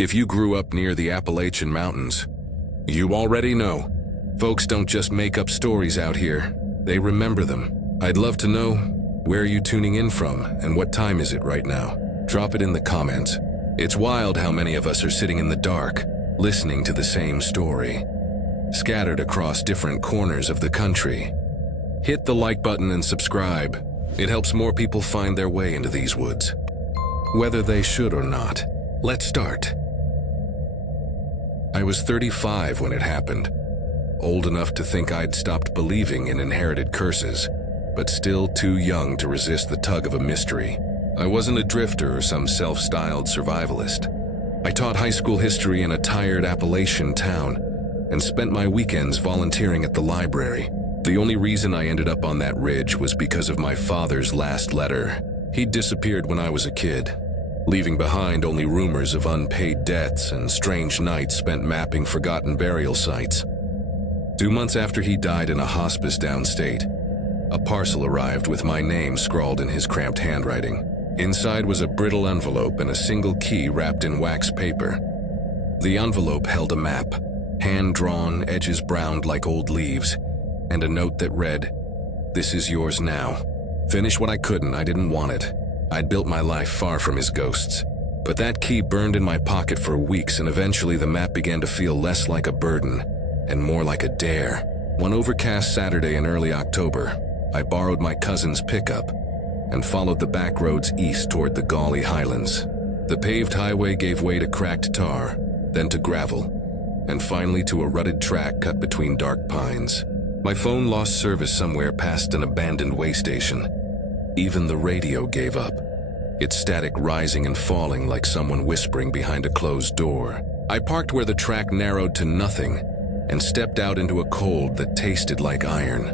If you grew up near the Appalachian Mountains, you already know. Folks don't just make up stories out here, they remember them. I'd love to know, where are you tuning in from and what time is it right now? Drop it in the comments. It's wild how many of us are sitting in the dark, listening to the same story, scattered across different corners of the country. Hit the like button and subscribe. It helps more people find their way into these woods. Whether they should or not. Let's start. I was 35 when it happened. Old enough to think I'd stopped believing in inherited curses, but still too young to resist the tug of a mystery. I wasn't a drifter or some self-styled survivalist. I taught high school history in a tired Appalachian town and spent my weekends volunteering at the library. The only reason I ended up on that ridge was because of my father's last letter. He'd disappeared when I was a kid, leaving behind only rumors of unpaid debts and strange nights spent mapping forgotten burial sites. 2 months after he died in a hospice downstate, a parcel arrived with my name scrawled in his cramped handwriting. Inside was a brittle envelope and a single key wrapped in wax paper. The envelope held a map, hand-drawn, edges browned like old leaves, and a note that read, "This is yours now. Finish what I couldn't, I didn't want it. I'd built my life far from his ghosts." But that key burned in my pocket for weeks, and eventually the map began to feel less like a burden and more like a dare. One overcast Saturday in early October, I borrowed my cousin's pickup and followed the back roads east toward the Gawley Highlands. The paved highway gave way to cracked tar, then to gravel, and finally to a rutted track cut between dark pines. My phone lost service somewhere past an abandoned way station. Even the radio gave up, its static rising and falling like someone whispering behind a closed door. I parked where the track narrowed to nothing and stepped out into a cold that tasted like iron.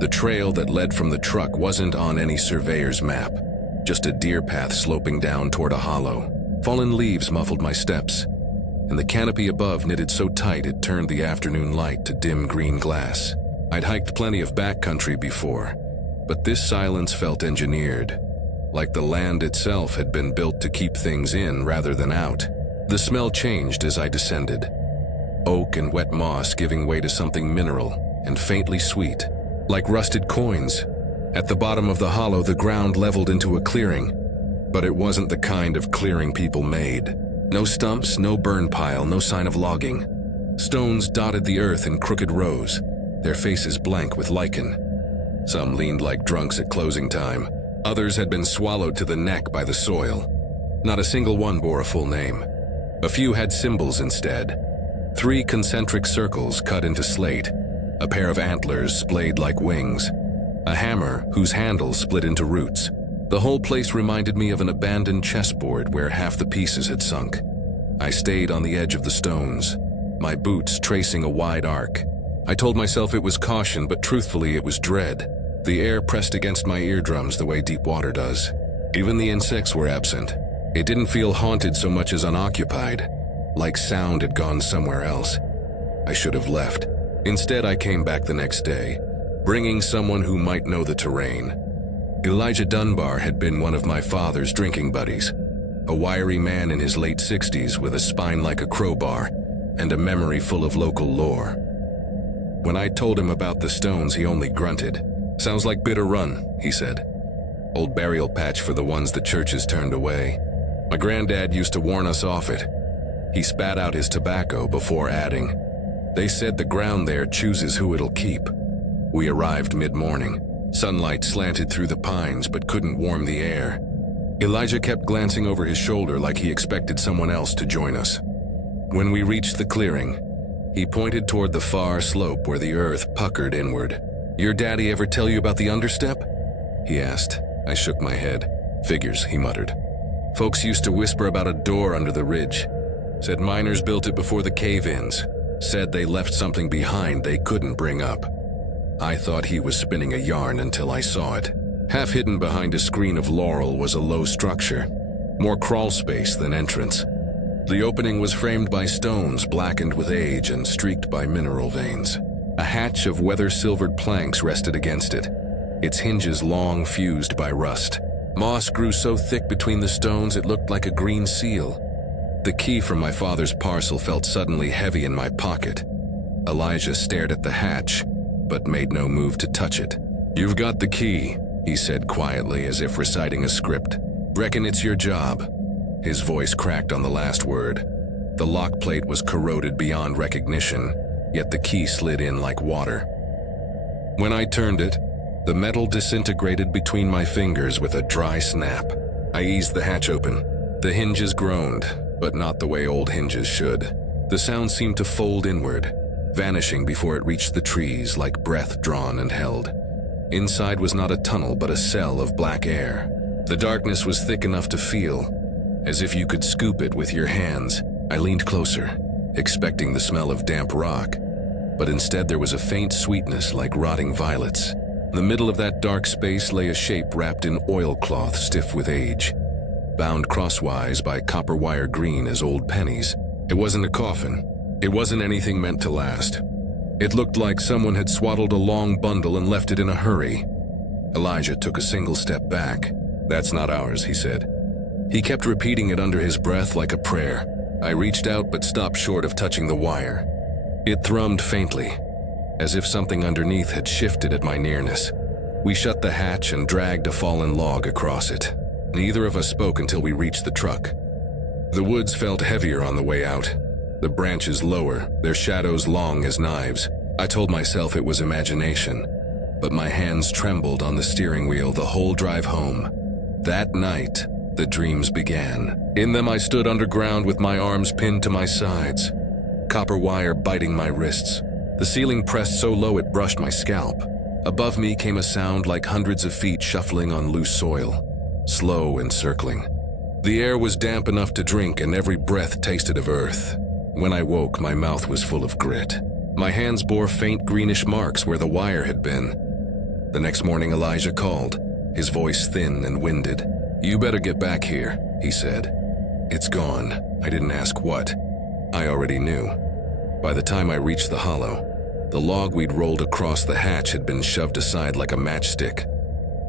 The trail that led from the truck wasn't on any surveyor's map, just a deer path sloping down toward a hollow. Fallen leaves muffled my steps, and the canopy above knitted so tight it turned the afternoon light to dim green glass. I'd hiked plenty of backcountry before, but this silence felt engineered, like the land itself had been built to keep things in rather than out. The smell changed as I descended, oak and wet moss giving way to something mineral and faintly sweet, like rusted coins. At the bottom of the hollow, the ground leveled into a clearing, but it wasn't the kind of clearing people made. No stumps, no burn pile, no sign of logging. Stones dotted the earth in crooked rows, their faces blank with lichen. Some leaned like drunks at closing time. Others had been swallowed to the neck by the soil. Not a single one bore a full name. A few had symbols instead. 3 concentric circles cut into slate, a pair of antlers splayed like wings, a hammer whose handle split into roots. The whole place reminded me of an abandoned chessboard where half the pieces had sunk. I stayed on the edge of the stones, my boots tracing a wide arc. I told myself it was caution, but truthfully it was dread. The air pressed against my eardrums the way deep water does. Even the insects were absent. It didn't feel haunted so much as unoccupied, like sound had gone somewhere else. I should have left. Instead, I came back the next day, bringing someone who might know the terrain. Elijah Dunbar had been one of my father's drinking buddies, a wiry man in his late 60s with a spine like a crowbar and a memory full of local lore. When I told him about the stones, he only grunted. "Sounds like Bitter Run," he said. "Old burial patch for the ones the churches turned away. My granddad used to warn us off it." He spat out his tobacco before adding, "They said the ground there chooses who it'll keep." We arrived mid-morning. Sunlight slanted through the pines but couldn't warm the air. Elijah kept glancing over his shoulder like he expected someone else to join us. When we reached the clearing, he pointed toward the far slope where the earth puckered inward. "Your daddy ever tell you about the understep?" he asked. I shook my head. "Figures," he muttered. "Folks used to whisper about a door under the ridge. Said miners built it before the cave-ins. Said they left something behind they couldn't bring up." I thought he was spinning a yarn until I saw it. Half hidden behind a screen of laurel was a low structure, more crawl space than entrance. The opening was framed by stones blackened with age and streaked by mineral veins. A hatch of weather-silvered planks rested against it, its hinges long fused by rust. Moss grew so thick between the stones it looked like a green seal. The key from my father's parcel felt suddenly heavy in my pocket. Elijah stared at the hatch, but made no move to touch it. "You've got the key," he said quietly, as if reciting a script. "Reckon it's your job." His voice cracked on the last word. The lock plate was corroded beyond recognition, yet the key slid in like water. When I turned it, the metal disintegrated between my fingers with a dry snap. I eased the hatch open. The hinges groaned, but not the way old hinges should. The sound seemed to fold inward, vanishing before it reached the trees like breath drawn and held. Inside was not a tunnel but a cell of black air. The darkness was thick enough to feel, as if you could scoop it with your hands. I leaned closer, expecting the smell of damp rock, but instead there was a faint sweetness like rotting violets. In the middle of that dark space lay a shape wrapped in oilcloth stiff with age, bound crosswise by copper wire green as old pennies. It wasn't a coffin. It wasn't anything meant to last. It looked like someone had swaddled a long bundle and left it in a hurry. Elijah took a single step back. "That's not ours," he said. He kept repeating it under his breath like a prayer. I reached out but stopped short of touching the wire. It thrummed faintly, as if something underneath had shifted at my nearness. We shut the hatch and dragged a fallen log across it. Neither of us spoke until we reached the truck. The woods felt heavier on the way out, the branches lower, their shadows long as knives. I told myself it was imagination, but my hands trembled on the steering wheel the whole drive home. That night, the dreams began. In them I stood underground with my arms pinned to my sides, copper wire biting my wrists. The ceiling pressed so low it brushed my scalp. Above me came a sound like hundreds of feet shuffling on loose soil, slow and circling. The air was damp enough to drink and every breath tasted of earth. When I woke, my mouth was full of grit. My hands bore faint greenish marks where the wire had been. The next morning Elijah called, his voice thin and winded. "You better get back here," he said. "It's gone." I didn't ask what. I already knew. By the time I reached the hollow, the log we'd rolled across the hatch had been shoved aside like a matchstick.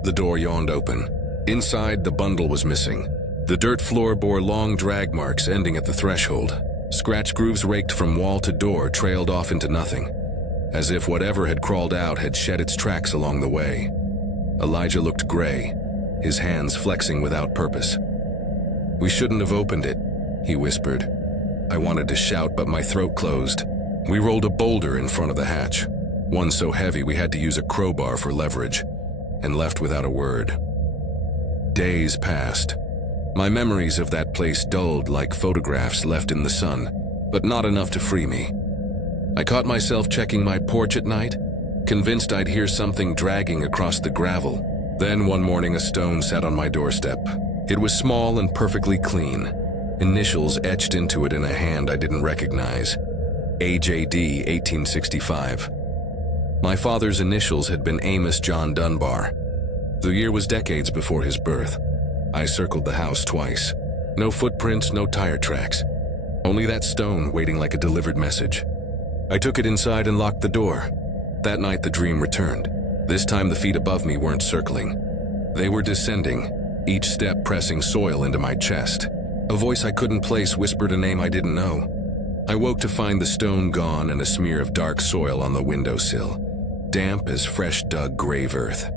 The door yawned open. Inside, the bundle was missing. The dirt floor bore long drag marks ending at the threshold. Scratch grooves raked from wall to door trailed off into nothing, as if whatever had crawled out had shed its tracks along the way. Elijah looked gray, his hands flexing without purpose. "We shouldn't have opened it," he whispered. I wanted to shout, but my throat closed. We rolled a boulder in front of the hatch, one so heavy we had to use a crowbar for leverage, and left without a word. Days passed. My memories of that place dulled like photographs left in the sun, but not enough to free me. I caught myself checking my porch at night, convinced I'd hear something dragging across the gravel. Then one morning a stone sat on my doorstep. It was small and perfectly clean, initials etched into it in a hand I didn't recognize. AJD 1865. My father's initials had been Amos John Dunbar. The year was decades before his birth. I circled the house twice. No footprints, no tire tracks. Only that stone waiting like a delivered message. I took it inside and locked the door. That night the dream returned. This time the feet above me weren't circling. They were descending, each step pressing soil into my chest. A voice I couldn't place whispered a name I didn't know. I woke to find the stone gone and a smear of dark soil on the windowsill, damp as fresh dug grave earth.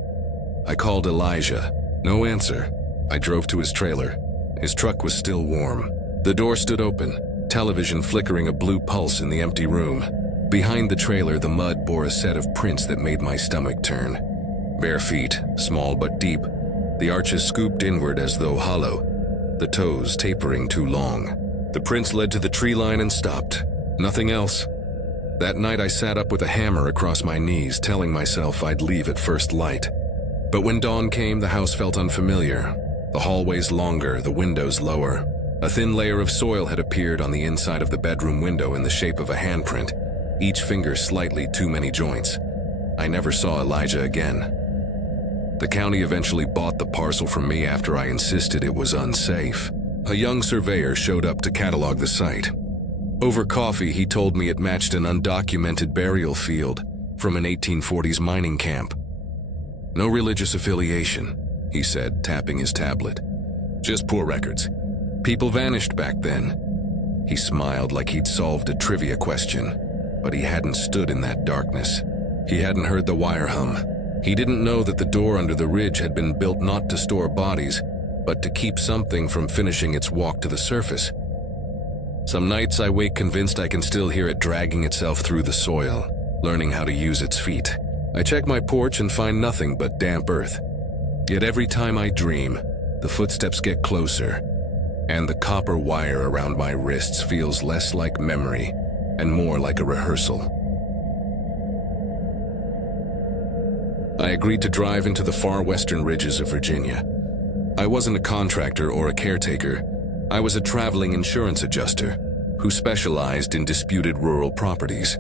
I called Elijah. No answer. I drove to his trailer. His truck was still warm. The door stood open, television flickering a blue pulse in the empty room. Behind the trailer, the mud bore a set of prints that made my stomach turn. Bare feet, small but deep. The arches scooped inward as though hollow, the toes tapering too long. The prints led to the tree line and stopped. Nothing else. That night I sat up with a hammer across my knees, telling myself I'd leave at first light. But when dawn came, the house felt unfamiliar. The hallways longer, the windows lower. A thin layer of soil had appeared on the inside of the bedroom window in the shape of a handprint, each finger slightly too many joints. I never saw Elijah again. The county eventually bought the parcel from me after I insisted it was unsafe. A young surveyor showed up to catalog the site. Over coffee, he told me it matched an undocumented burial field from an 1840s mining camp. "No religious affiliation," he said, tapping his tablet. "Just poor records. People vanished back then. He smiled like he'd solved a trivia question, but he hadn't stood in that darkness. He hadn't heard the wire hum. He didn't know that the door under the ridge had been built not to store bodies, but to keep something from finishing its walk to the surface. Some nights I wake convinced I can still hear it dragging itself through the soil, learning how to use its feet. I check my porch and find nothing but damp earth. Yet every time I dream, the footsteps get closer, and the copper wire around my wrists feels less like memory and more like a rehearsal. I agreed to drive into the far western ridges of Virginia. I wasn't a contractor or a caretaker. I was a traveling insurance adjuster who specialized in disputed rural properties.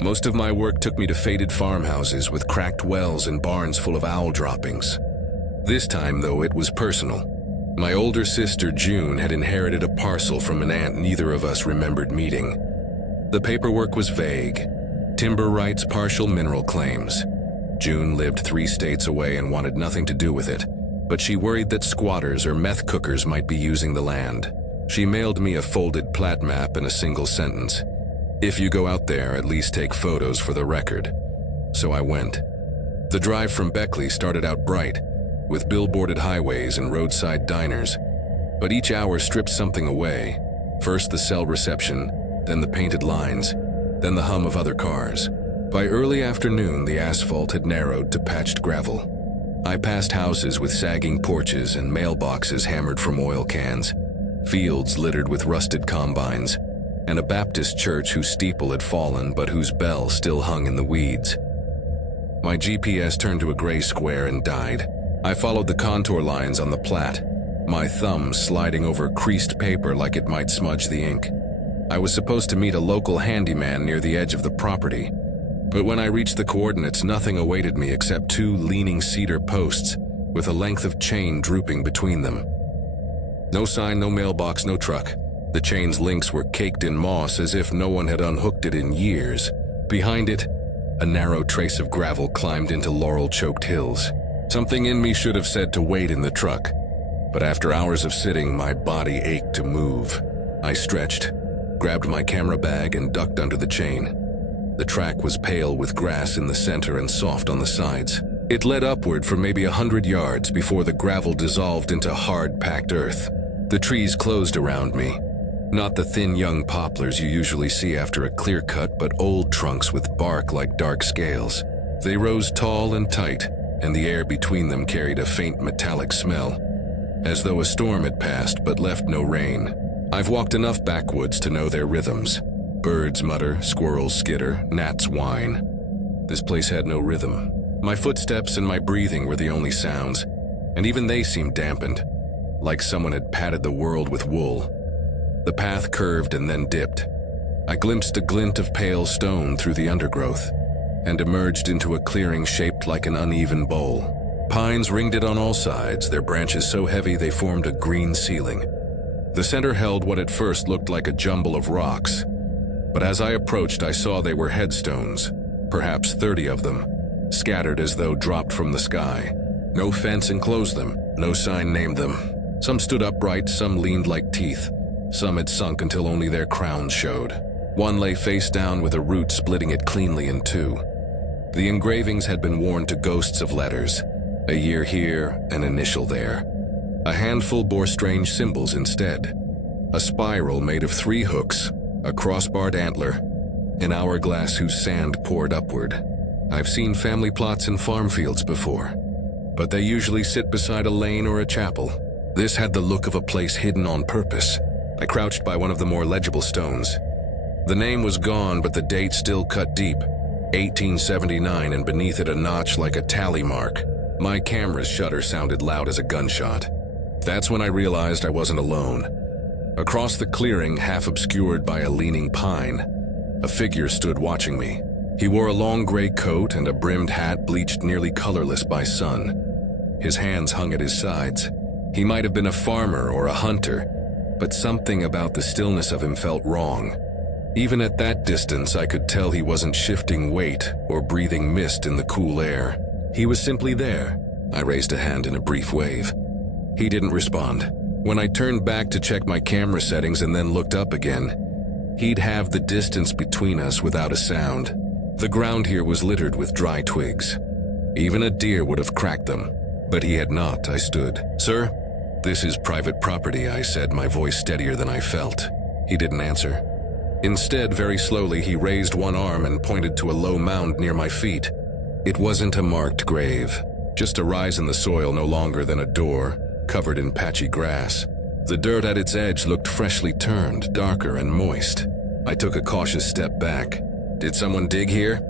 Most of my work took me to faded farmhouses with cracked wells and barns full of owl droppings. This time, though, it was personal. My older sister, June, had inherited a parcel from an aunt neither of us remembered meeting. The paperwork was vague. Timber rights, partial mineral claims. June lived 3 states away and wanted nothing to do with it, but she worried that squatters or meth cookers might be using the land. She mailed me a folded plat map and a single sentence: "If you go out there, at least take photos for the record." So I went. The drive from Beckley started out bright, with billboarded highways and roadside diners, but each hour stripped something away. First the cell reception, then the painted lines, then the hum of other cars. By early afternoon, the asphalt had narrowed to patched gravel. I passed houses with sagging porches and mailboxes hammered from oil cans, fields littered with rusted combines, and a Baptist church whose steeple had fallen but whose bell still hung in the weeds. My GPS turned to a gray square and died. I followed the contour lines on the plat, my thumb sliding over creased paper like it might smudge the ink. I was supposed to meet a local handyman near the edge of the property, but when I reached the coordinates, nothing awaited me except 2 leaning cedar posts with a length of chain drooping between them. No sign, no mailbox, no truck. The chain's links were caked in moss as if no one had unhooked it in years. Behind it, a narrow trace of gravel climbed into laurel-choked hills. Something in me should have said to wait in the truck, but after hours of sitting, my body ached to move. I stretched, grabbed my camera bag, and ducked under the chain. The track was pale with grass in the center and soft on the sides. It led upward for maybe 100 yards before the gravel dissolved into hard, packed earth. The trees closed around me. Not the thin young poplars you usually see after a clear cut, but old trunks with bark like dark scales. They rose tall and tight, and the air between them carried a faint metallic smell, as though a storm had passed but left no rain. I've walked enough backwoods to know their rhythms. Birds mutter, squirrels skitter, gnats whine. This place had no rhythm. My footsteps and my breathing were the only sounds, and even they seemed dampened, like someone had padded the world with wool. The path curved and then dipped. I glimpsed a glint of pale stone through the undergrowth, and emerged into a clearing shaped like an uneven bowl. Pines ringed it on all sides, their branches so heavy they formed a green ceiling. The center held what at first looked like a jumble of rocks, but as I approached, I saw they were headstones, perhaps 30 of them, scattered as though dropped from the sky. No fence enclosed them, no sign named them. Some stood upright, some leaned like teeth. Some had sunk until only their crowns showed. One lay face down with a root splitting it cleanly in 2. The engravings had been worn to ghosts of letters, a year here, an initial there. A handful bore strange symbols instead. A spiral made of 3 hooks, a crossbarred antler, an hourglass whose sand poured upward. I've seen family plots in farm fields before, but they usually sit beside a lane or a chapel. This had the look of a place hidden on purpose. I crouched by one of the more legible stones. The name was gone, but the date still cut deep, 1879, and beneath it a notch like a tally mark. My camera's shutter sounded loud as a gunshot. That's when I realized I wasn't alone. Across the clearing, half obscured by a leaning pine, a figure stood watching me. He wore a long gray coat and a brimmed hat bleached nearly colorless by sun. His hands hung at his sides. He might have been a farmer or a hunter, but something about the stillness of him felt wrong. Even at that distance, I could tell he wasn't shifting weight or breathing mist in the cool air. He was simply there. I raised a hand in a brief wave. He didn't respond. When I turned back to check my camera settings and then looked up again, he'd have the distance between us without a sound. The ground here was littered with dry twigs. Even a deer would have cracked them, but he had not. I stood. "Sir, this is private property," I said, my voice steadier than I felt. He didn't answer. Instead, very slowly, he raised one arm and pointed to a low mound near my feet. It wasn't a marked grave, just a rise in the soil no longer than a door, covered in patchy grass. The dirt at its edge looked freshly turned, darker and moist. I took a cautious step back. "Did someone dig here?"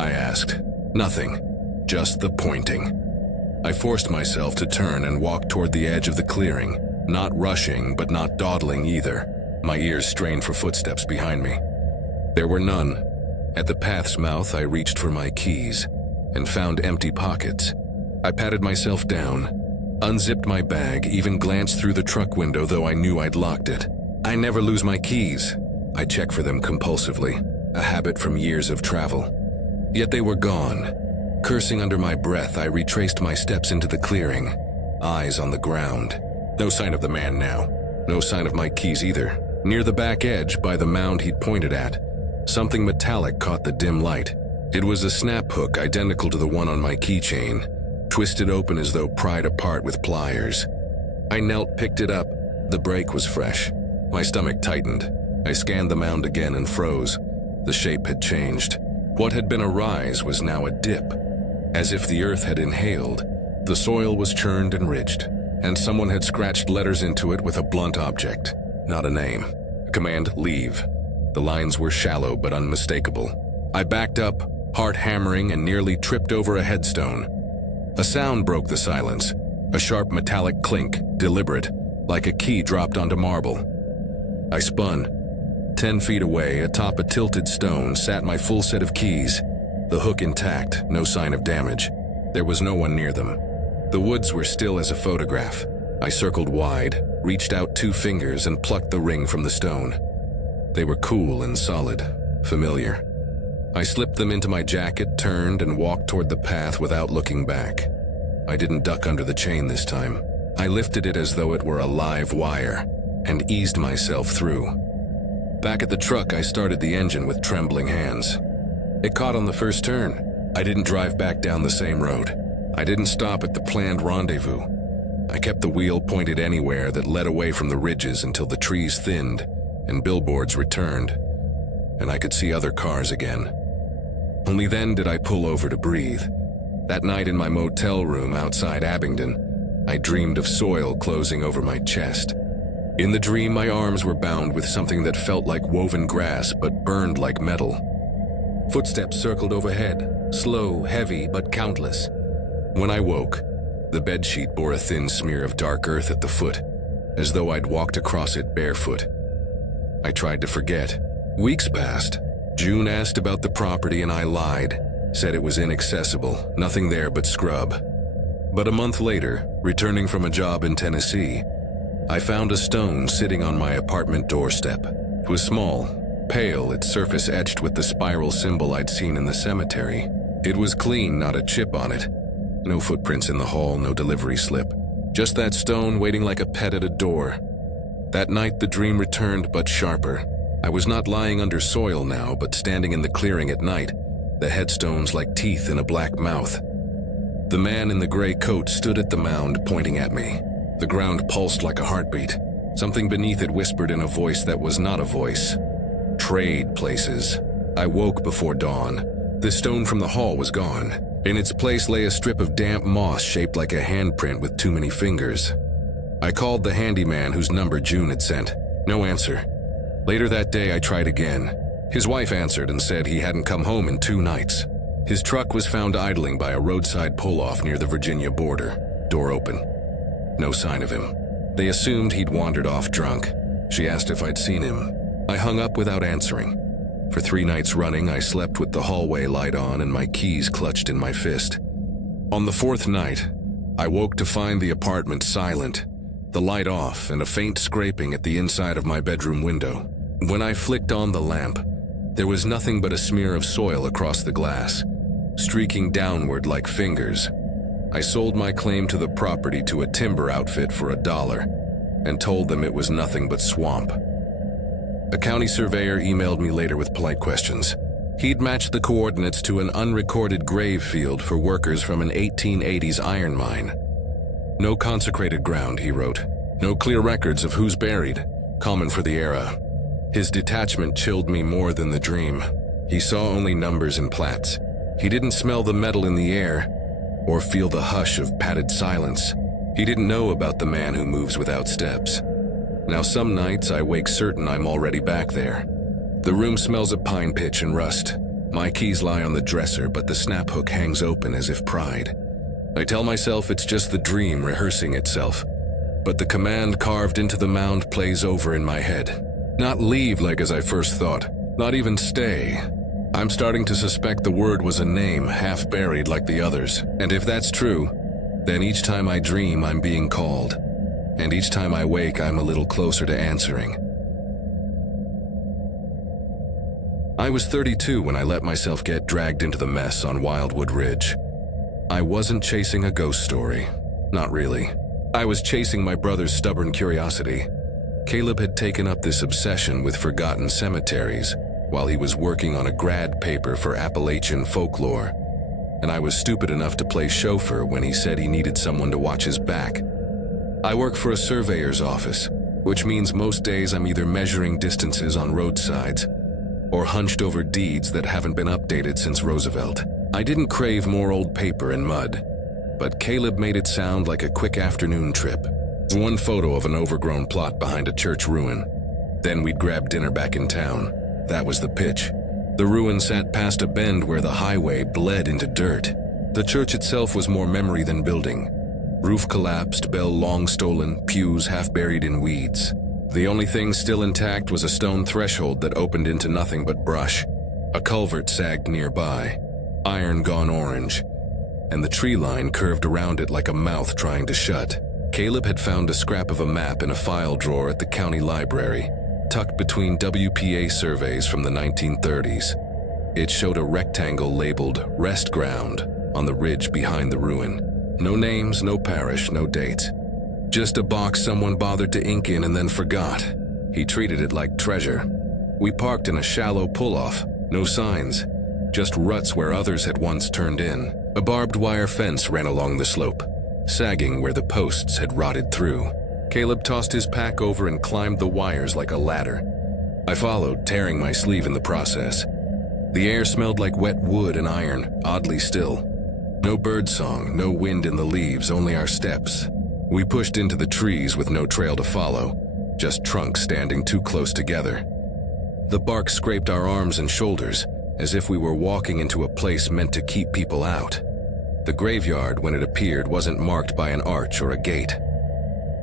I asked. Nothing, just the pointing. I forced myself to turn and walk toward the edge of the clearing, not rushing but not dawdling either, my ears strained for footsteps behind me. There were none. At the path's mouth, I reached for my keys and found empty pockets. I patted myself down, unzipped my bag, even glanced through the truck window, though I knew I'd locked it. I never lose my keys. I check for them compulsively, a habit from years of travel. Yet they were gone. Cursing under my breath, I retraced my steps into the clearing, eyes on the ground. No sign of the man now. No sign of my keys either. Near the back edge, by the mound he'd pointed at, something metallic caught the dim light. It was a snap hook identical to the one on my keychain, twisted open as though pried apart with pliers. I knelt, picked it up. The break was fresh. My stomach tightened. I scanned the mound again and froze. The shape had changed. What had been a rise was now a dip. As if the earth had inhaled, the soil was churned and ridged, and someone had scratched letters into it with a blunt object. Not a name. A command, "Leave." The lines were shallow but unmistakable. I backed up, heart hammering, and nearly tripped over a headstone. A sound broke the silence, a sharp metallic clink, deliberate, like a key dropped onto marble. I spun. 10 feet away, atop a tilted stone, sat my full set of keys, the hook intact, no sign of damage. There was no one near them. The woods were still as a photograph. I circled wide, reached out 2 fingers, and plucked the ring from the stone. They were cool and solid, familiar. I slipped them into my jacket, turned, and walked toward the path without looking back. I didn't duck under the chain this time. I lifted it as though it were a live wire, and eased myself through. Back at the truck, I started the engine with trembling hands. It caught on the first turn. I didn't drive back down the same road. I didn't stop at the planned rendezvous. I kept the wheel pointed anywhere that led away from the ridges until the trees thinned and billboards returned, and I could see other cars again. Only then did I pull over to breathe. That night in my motel room outside Abingdon, I dreamed of soil closing over my chest. In the dream, my arms were bound with something that felt like woven grass but burned like metal. Footsteps circled overhead, slow, heavy, but countless. When I woke, the bedsheet bore a thin smear of dark earth at the foot, as though I'd walked across it barefoot. I tried to forget. Weeks passed. June asked about the property and I lied, said it was inaccessible, nothing there but scrub. But a month later, returning from a job in Tennessee, I found a stone sitting on my apartment doorstep. It was small, pale, its surface etched with the spiral symbol I'd seen in the cemetery. It was clean, not a chip on it. No footprints in the hall, no delivery slip. Just that stone waiting like a pet at a door. That night the dream returned, but sharper. I was not lying under soil now, but standing in the clearing at night, the headstones like teeth in a black mouth. The man in the gray coat stood at the mound, pointing at me. The ground pulsed like a heartbeat. Something beneath it whispered in a voice that was not a voice. Trade places. I woke before dawn. The stone from the hall was gone. In its place lay a strip of damp moss shaped like a handprint with too many fingers. I called the handyman whose number June had sent. No answer. Later that day I tried again. His wife answered and said he hadn't come home in 2 nights. His truck was found idling by a roadside pull-off near the Virginia border. Door open. No sign of him. They assumed he'd wandered off drunk. She asked if I'd seen him. I hung up without answering. For 3 nights running, I slept with the hallway light on and my keys clutched in my fist. On the 4th night, I woke to find the apartment silent, the light off, and a faint scraping at the inside of my bedroom window. When I flicked on the lamp, there was nothing but a smear of soil across the glass, streaking downward like fingers. I sold my claim to the property to a timber outfit for $1. and told them it was nothing but swamp. A county surveyor emailed me later with polite questions. He'd matched the coordinates to an unrecorded grave field for workers from an 1880s iron mine. No consecrated ground, he wrote. No clear records of who's buried, common for the era. His detachment chilled me more than the dream. He saw only numbers and plats. He didn't smell the metal in the air or feel the hush of padded silence. He didn't know about the man who moves without steps. Now some nights I wake certain I'm already back there. The room smells of pine pitch and rust. My keys lie on the dresser, but the snap hook hangs open as if pried. I tell myself it's just the dream rehearsing itself, but the command carved into the mound plays over in my head. Not leave like as I first thought, not even stay. I'm starting to suspect the word was a name half buried like the others, and if that's true, then each time I dream I'm being called, and each time I wake I'm a little closer to answering. I was 32 when I let myself get dragged into the mess on Wildwood Ridge. I wasn't chasing a ghost story. Not really. I was chasing my brother's stubborn curiosity. Caleb had taken up this obsession with forgotten cemeteries while he was working on a grad paper for Appalachian Folklore, and I was stupid enough to play chauffeur when he said he needed someone to watch his back. I work for a surveyor's office, which means most days I'm either measuring distances on roadsides or hunched over deeds that haven't been updated since Roosevelt. I didn't crave more old paper and mud, but Caleb made it sound like a quick afternoon trip. One photo of an overgrown plot behind a church ruin. Then we'd grab dinner back in town. That was the pitch. The ruin sat past a bend where the highway bled into dirt. The church itself was more memory than building. Roof collapsed, bell long stolen, pews half buried in weeds. The only thing still intact was a stone threshold that opened into nothing but brush. A culvert sagged nearby, iron gone orange, and the tree line curved around it like a mouth trying to shut. Caleb had found a scrap of a map in a file drawer at the county library, tucked between WPA surveys from the 1930s. It showed a rectangle labeled Rest Ground on the ridge behind the ruin. No names, no parish, no dates. Just a box someone bothered to ink in and then forgot. He treated it like treasure. We parked in a shallow pull-off, no signs, just ruts where others had once turned in. A barbed wire fence ran along the slope, sagging where the posts had rotted through. Caleb tossed his pack over and climbed the wires like a ladder. I followed, tearing my sleeve in the process. The air smelled like wet wood and iron, oddly still. No birdsong, no wind in the leaves, only our steps. We pushed into the trees with no trail to follow, just trunks standing too close together. The bark scraped our arms and shoulders, as if we were walking into a place meant to keep people out. The graveyard, when it appeared, wasn't marked by an arch or a gate.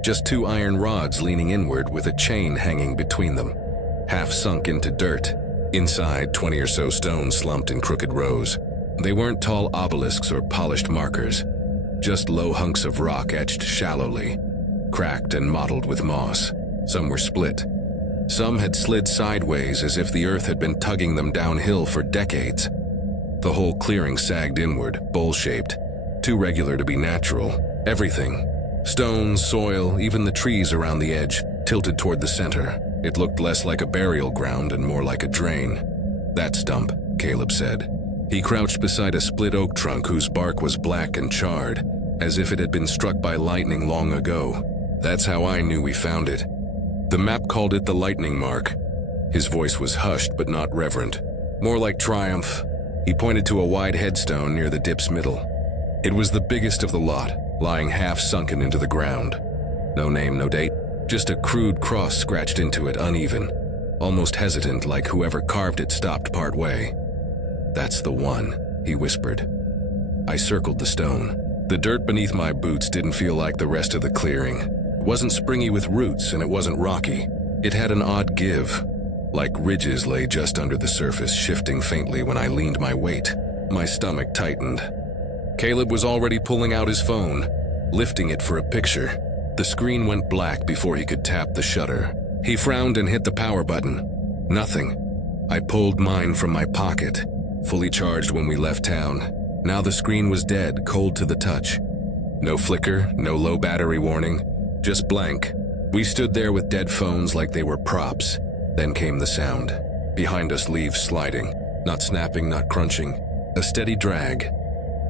Just two iron rods leaning inward with a chain hanging between them, half sunk into dirt. Inside, 20 or so stones slumped in crooked rows. They weren't tall obelisks or polished markers, just low hunks of rock etched shallowly, cracked and mottled with moss. Some were split. Some had slid sideways as if the earth had been tugging them downhill for decades. The whole clearing sagged inward, bowl-shaped, too regular to be natural. Everything, stones, soil, even the trees around the edge, tilted toward the center. It looked less like a burial ground and more like a drain. "That stump," Caleb said. He crouched beside a split oak trunk whose bark was black and charred, as if it had been struck by lightning long ago. That's how I knew we found it. The map called it the lightning mark. His voice was hushed but not reverent, more like triumph. He pointed to a wide headstone near the dip's middle. It was the biggest of the lot, lying half sunken into the ground. No name, no date, just a crude cross scratched into it, uneven, almost hesitant, like whoever carved it stopped part way. "That's the one," he whispered. I circled the stone. The dirt beneath my boots didn't feel like the rest of the clearing. It wasn't springy with roots, and it wasn't rocky. It had an odd give, like ridges lay just under the surface, shifting faintly when I leaned my weight. My stomach tightened. Caleb was already pulling out his phone, lifting it for a picture. The screen went black before he could tap the shutter. He frowned and hit the power button. Nothing. I pulled mine from my pocket, fully charged when we left town. Now the screen was dead, cold to the touch. No flicker, no low battery warning, just blank. We stood there with dead phones like they were props. Then came the sound. Behind us, leaves sliding. Not snapping, not crunching. A steady drag.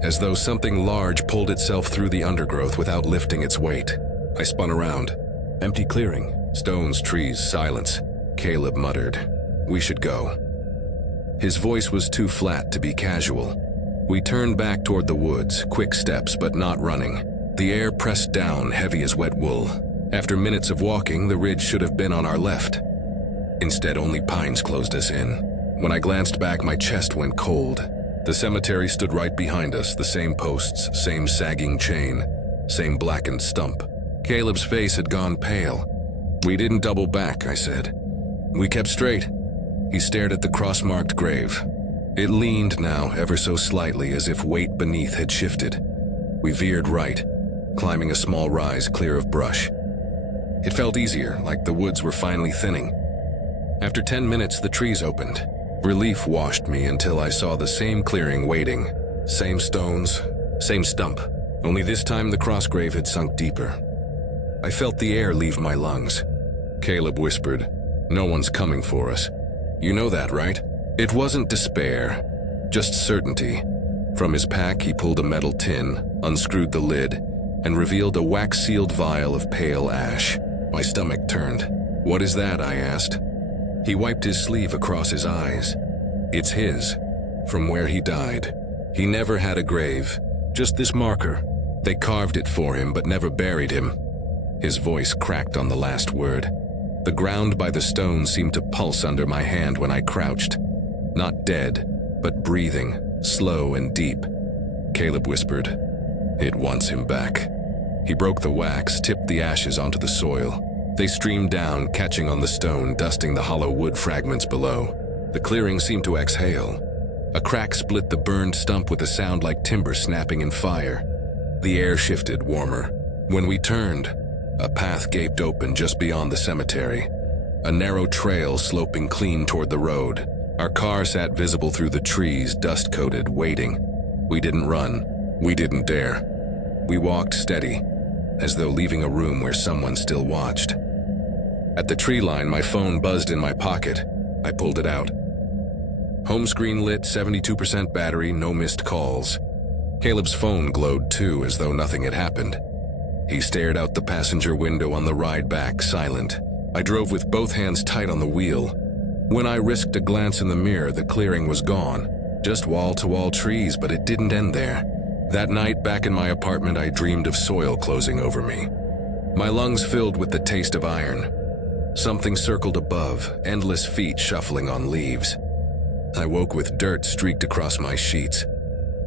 As though something large pulled itself through the undergrowth without lifting its weight. I spun around. Empty clearing. Stones, trees, silence. Caleb muttered, "We should go." His voice was too flat to be casual. We turned back toward the woods, quick steps but not running. The air pressed down, heavy as wet wool. After minutes of walking, the ridge should have been on our left. Instead, only pines closed us in. When I glanced back, my chest went cold. The cemetery stood right behind us, the same posts, same sagging chain, same blackened stump. Caleb's face had gone pale. "We didn't double back," I said. "We kept straight." He stared at the cross-marked grave. It leaned now, ever so slightly, as if weight beneath had shifted. We veered right, climbing a small rise clear of brush. It felt easier, like the woods were finally thinning. After 10 minutes, the trees opened. Relief washed me until I saw the same clearing waiting. Same stones, same stump. Only this time the cross grave had sunk deeper. I felt the air leave my lungs. Caleb whispered, "No one's coming for us. You know that, right?" It wasn't despair, just certainty. From his pack, he pulled a metal tin, unscrewed the lid, and revealed a wax-sealed vial of pale ash. My stomach turned. "What is that?" I asked. He wiped his sleeve across his eyes. "It's his, from where he died. He never had a grave, just this marker. They carved it for him but never buried him." His voice cracked on the last word. The ground by the stone seemed to pulse under my hand when I crouched. Not dead, but breathing, slow and deep. Caleb whispered, "It wants him back." He broke the wax, tipped the ashes onto the soil. They streamed down, catching on the stone, dusting the hollow wood fragments below. The clearing seemed to exhale. A crack split the burned stump with a sound like timber snapping in fire. The air shifted, warmer. When we turned, a path gaped open just beyond the cemetery. A narrow trail sloping clean toward the road. Our car sat visible through the trees, dust-coated, waiting. We didn't run. We didn't dare. We walked steady, as though leaving a room where someone still watched. At the tree line, my phone buzzed in my pocket. I pulled it out. Home screen lit, 72% battery, no missed calls. Caleb's phone glowed too, as though nothing had happened. He stared out the passenger window on the ride back, silent. I drove with both hands tight on the wheel. When I risked a glance in the mirror, the clearing was gone. Just wall-to-wall trees, but it didn't end there. That night, back in my apartment, I dreamed of soil closing over me. My lungs filled with the taste of iron. Something circled above, endless feet shuffling on leaves. I woke with dirt streaked across my sheets.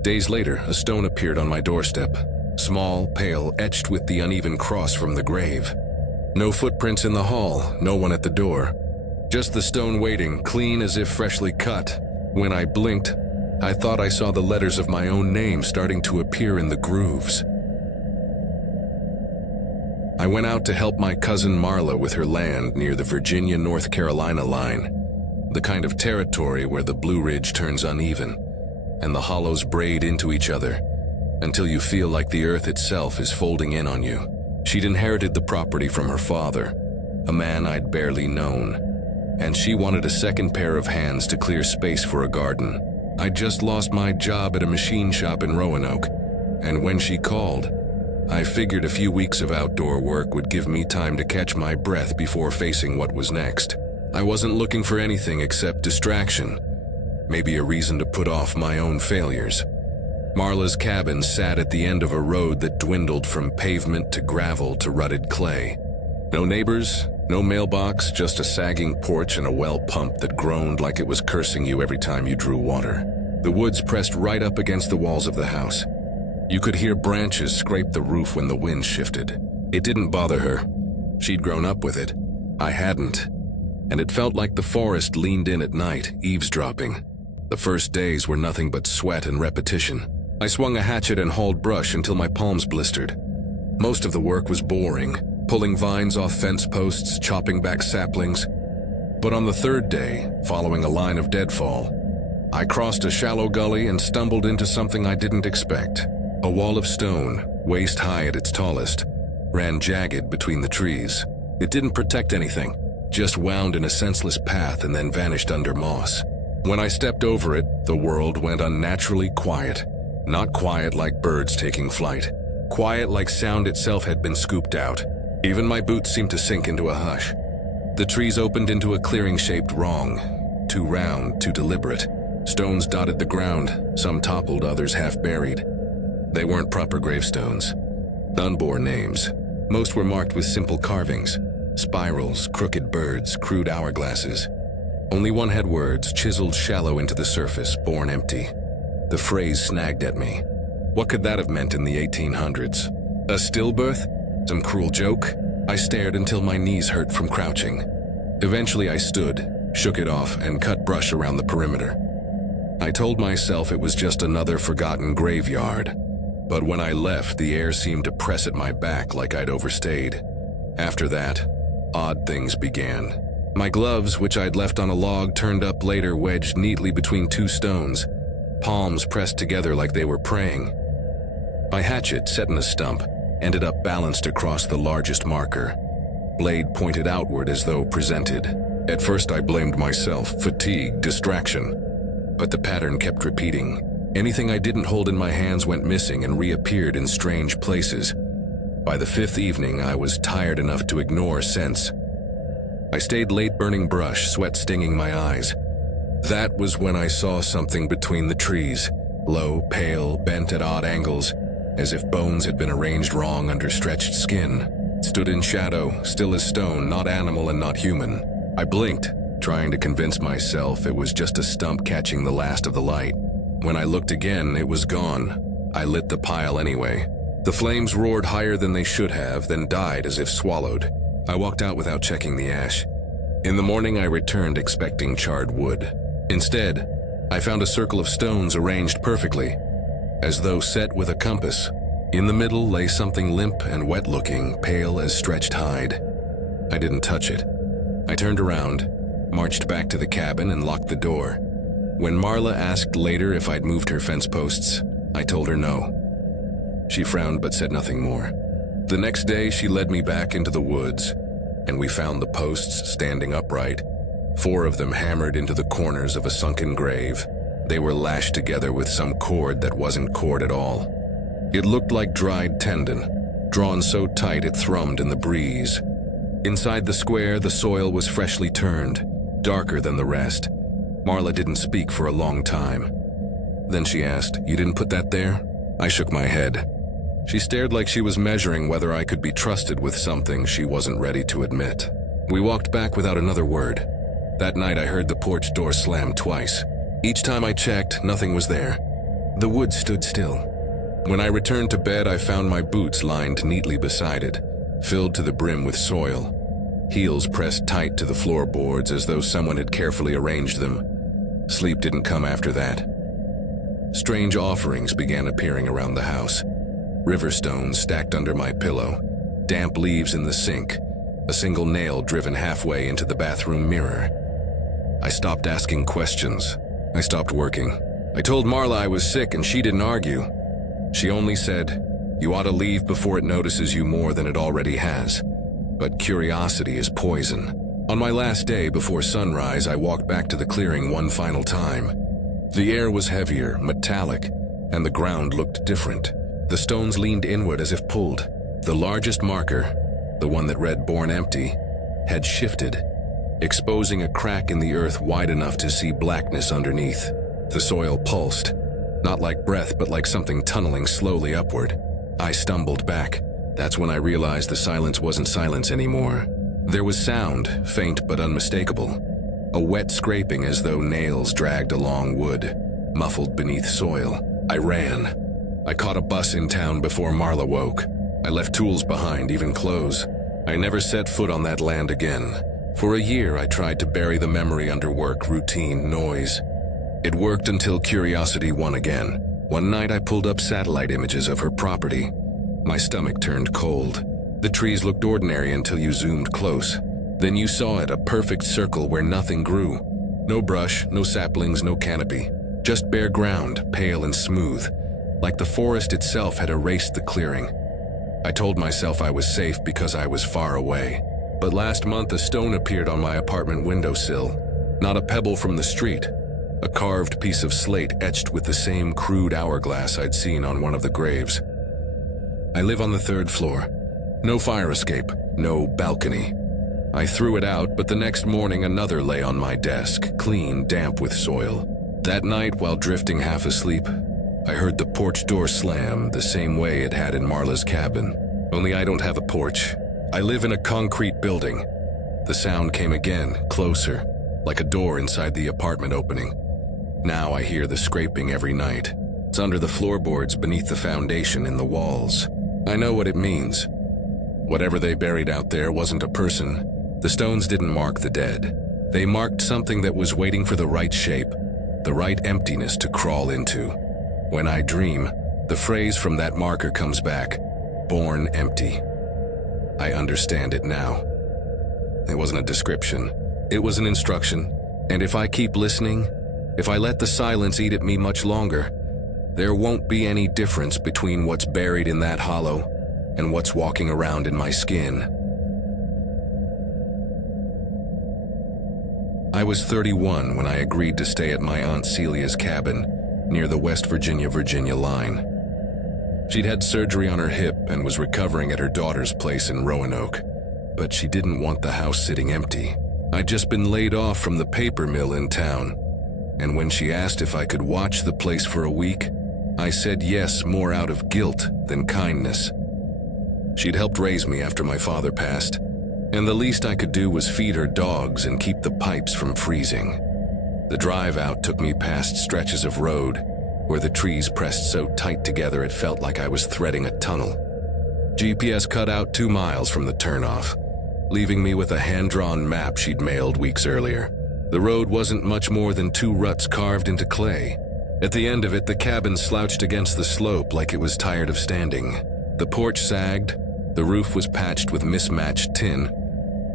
Days later, a stone appeared on my doorstep. Small, pale, etched with the uneven cross from the grave. No footprints in the hall, no one at the door. Just the stone waiting, clean as if freshly cut. When I blinked, I thought I saw the letters of my own name starting to appear in the grooves. I went out to help my cousin Marla with her land near the Virginia-North Carolina line, the kind of territory where the Blue Ridge turns uneven and the hollows braid into each other until you feel like the earth itself is folding in on you. She'd inherited the property from her father, a man I'd barely known, and she wanted a second pair of hands to clear space for a garden. I'd just lost my job at a machine shop in Roanoke, and when she called, I figured a few weeks of outdoor work would give me time to catch my breath before facing what was next. I wasn't looking for anything except distraction, maybe a reason to put off my own failures. Marla's cabin sat at the end of a road that dwindled from pavement to gravel to rutted clay. No neighbors, no mailbox, just a sagging porch and a well pump that groaned like it was cursing you every time you drew water. The woods pressed right up against the walls of the house. You could hear branches scrape the roof when the wind shifted. It didn't bother her. She'd grown up with it. I hadn't. And it felt like the forest leaned in at night, eavesdropping. The first days were nothing but sweat and repetition. I swung a hatchet and hauled brush until my palms blistered. Most of the work was boring, pulling vines off fence posts, chopping back saplings. But on the third day, following a line of deadfall, I crossed a shallow gully and stumbled into something I didn't expect. A wall of stone, waist high at its tallest, ran jagged between the trees. It didn't protect anything, just wound in a senseless path and then vanished under moss. When I stepped over it, the world went unnaturally quiet. Not quiet like birds taking flight. Quiet like sound itself had been scooped out. Even my boots seemed to sink into a hush. The trees opened into a clearing shaped wrong. Too round, too deliberate. Stones dotted the ground, some toppled, others half buried. They weren't proper gravestones. None bore names. Most were marked with simple carvings. Spirals, crooked birds, crude hourglasses. Only one had words, chiseled shallow into the surface, born empty. The phrase snagged at me. What could that have meant in the 1800s? A stillbirth? Some cruel joke? I stared until my knees hurt from crouching. Eventually I stood, shook it off, and cut brush around the perimeter. I told myself it was just another forgotten graveyard. But when I left, the air seemed to press at my back like I'd overstayed. After that, odd things began. My gloves, which I'd left on a log, turned up later wedged neatly between two stones, palms pressed together like they were praying. My hatchet, set in a stump, ended up balanced across the largest marker. Blade pointed outward as though presented. At first I blamed myself, fatigue, distraction. But the pattern kept repeating. Anything I didn't hold in my hands went missing and reappeared in strange places. By the fifth evening, I was tired enough to ignore sense. I stayed late burning brush, sweat stinging my eyes. That was when I saw something between the trees, low, pale, bent at odd angles, as if bones had been arranged wrong under stretched skin. It stood in shadow, still as stone, not animal and not human. I blinked, trying to convince myself it was just a stump catching the last of the light. When I looked again, it was gone. I lit the pile anyway. The flames roared higher than they should have, then died as if swallowed. I walked out without checking the ash. In the morning, I returned expecting charred wood. Instead, I found a circle of stones arranged perfectly, as though set with a compass. In the middle lay something limp and wet-looking, pale as stretched hide. I didn't touch it. I turned around, marched back to the cabin, and locked the door. When Marla asked later if I'd moved her fence posts, I told her no. She frowned but said nothing more. The next day, she led me back into the woods, and we found the posts standing upright, 4 of them hammered into the corners of a sunken grave. They were lashed together with some cord that wasn't cord at all. It looked like dried tendon, drawn so tight it thrummed in the breeze. Inside the square, the soil was freshly turned, darker than the rest. Marla didn't speak for a long time. Then she asked, "You didn't put that there?" I shook my head. She stared like she was measuring whether I could be trusted with something she wasn't ready to admit. We walked back without another word. That night I heard the porch door slam twice. Each time I checked, nothing was there. The wood stood still. When I returned to bed, I found my boots lined neatly beside it, filled to the brim with soil. Heels pressed tight to the floorboards as though someone had carefully arranged them. Sleep didn't come after that. Strange offerings began appearing around the house. River stones stacked under my pillow, damp leaves in the sink, a single nail driven halfway into the bathroom mirror. I stopped asking questions. I stopped working. I told Marla I was sick and she didn't argue. She only said, "You ought to leave before it notices you more than it already has." But curiosity is poison. On my last day before sunrise, I walked back to the clearing one final time. The air was heavier, metallic, and the ground looked different. The stones leaned inward as if pulled. The largest marker, the one that read "born empty," had shifted, exposing a crack in the earth wide enough to see blackness underneath. The soil pulsed, not like breath but like something tunneling slowly upward. I stumbled back. That's when I realized the silence wasn't silence anymore. There was sound, faint but unmistakable. A wet scraping as though nails dragged along wood, muffled beneath soil. I ran. I caught a bus in town before Marla woke. I left tools behind, even clothes. I never set foot on that land again. For a year, I tried to bury the memory under work, routine, noise. It worked until curiosity won again. One night, I pulled up satellite images of her property. My stomach turned cold. The trees looked ordinary until you zoomed close. Then you saw it, a perfect circle where nothing grew. No brush, no saplings, no canopy. Just bare ground, pale and smooth, like the forest itself had erased the clearing. I told myself I was safe because I was far away. but last month a stone appeared on my apartment windowsill. Not a pebble from the street, a carved piece of slate etched with the same crude hourglass I'd seen on one of the graves. I live on the 3rd floor. No fire escape, no balcony. I threw it out, but the next morning another lay on my desk, clean, damp with soil. That night, while drifting half asleep, I heard the porch door slam the same way it had in Marla's cabin. Only I don't have a porch. I live in a concrete building. The sound came again, closer, like a door inside the apartment opening. Now I hear the scraping every night. It's under the floorboards beneath the foundation in the walls. I know what it means. Whatever they buried out there wasn't a person. The stones didn't mark the dead. They marked something that was waiting for the right shape, the right emptiness to crawl into. When I dream, the phrase from that marker comes back, born empty. I understand it now. It wasn't a description. It was an instruction. And if I keep listening, if I let the silence eat at me much longer, there won't be any difference between what's buried in that hollow and what's walking around in my skin. I was 31 when I agreed to stay at my Aunt Celia's cabin near the West Virginia line. She'd had surgery on her hip and was recovering at her daughter's place in Roanoke, but she didn't want the house sitting empty. I'd just been laid off from the paper mill in town, and when she asked if I could watch the place for a week, I said yes more out of guilt than kindness. She'd helped raise me after my father passed, and the least I could do was feed her dogs and keep the pipes from freezing. The drive out took me past stretches of road where the trees pressed so tight together it felt like I was threading a tunnel. GPS cut out 2 miles from the turnoff, leaving me with a hand-drawn map she'd mailed weeks earlier. The road wasn't much more than 2 ruts carved into clay. At the end of it, the cabin slouched against the slope like it was tired of standing. The porch sagged, the roof was patched with mismatched tin,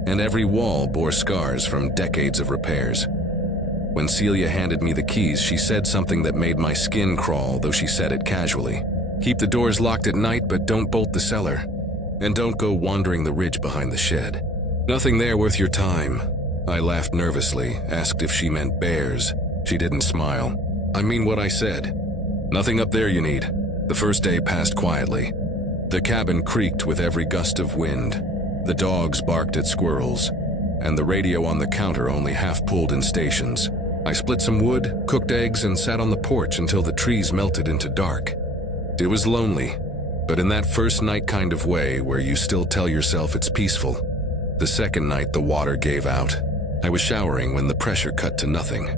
and every wall bore scars from decades of repairs. When Celia handed me the keys, she said something that made my skin crawl, though she said it casually. Keep the doors locked at night, but don't bolt the cellar. And don't go wandering the ridge behind the shed. Nothing there worth your time. I laughed nervously, asked if she meant bears. She didn't smile. I mean what I said. Nothing up there you need. The first day passed quietly. The cabin creaked with every gust of wind. The dogs barked at squirrels, and the radio on the counter only half pulled in stations. I split some wood, cooked eggs, and sat on the porch until the trees melted into dark. It was lonely, but in that first night kind of way where you still tell yourself it's peaceful. The second night the water gave out. I was showering when the pressure cut to nothing,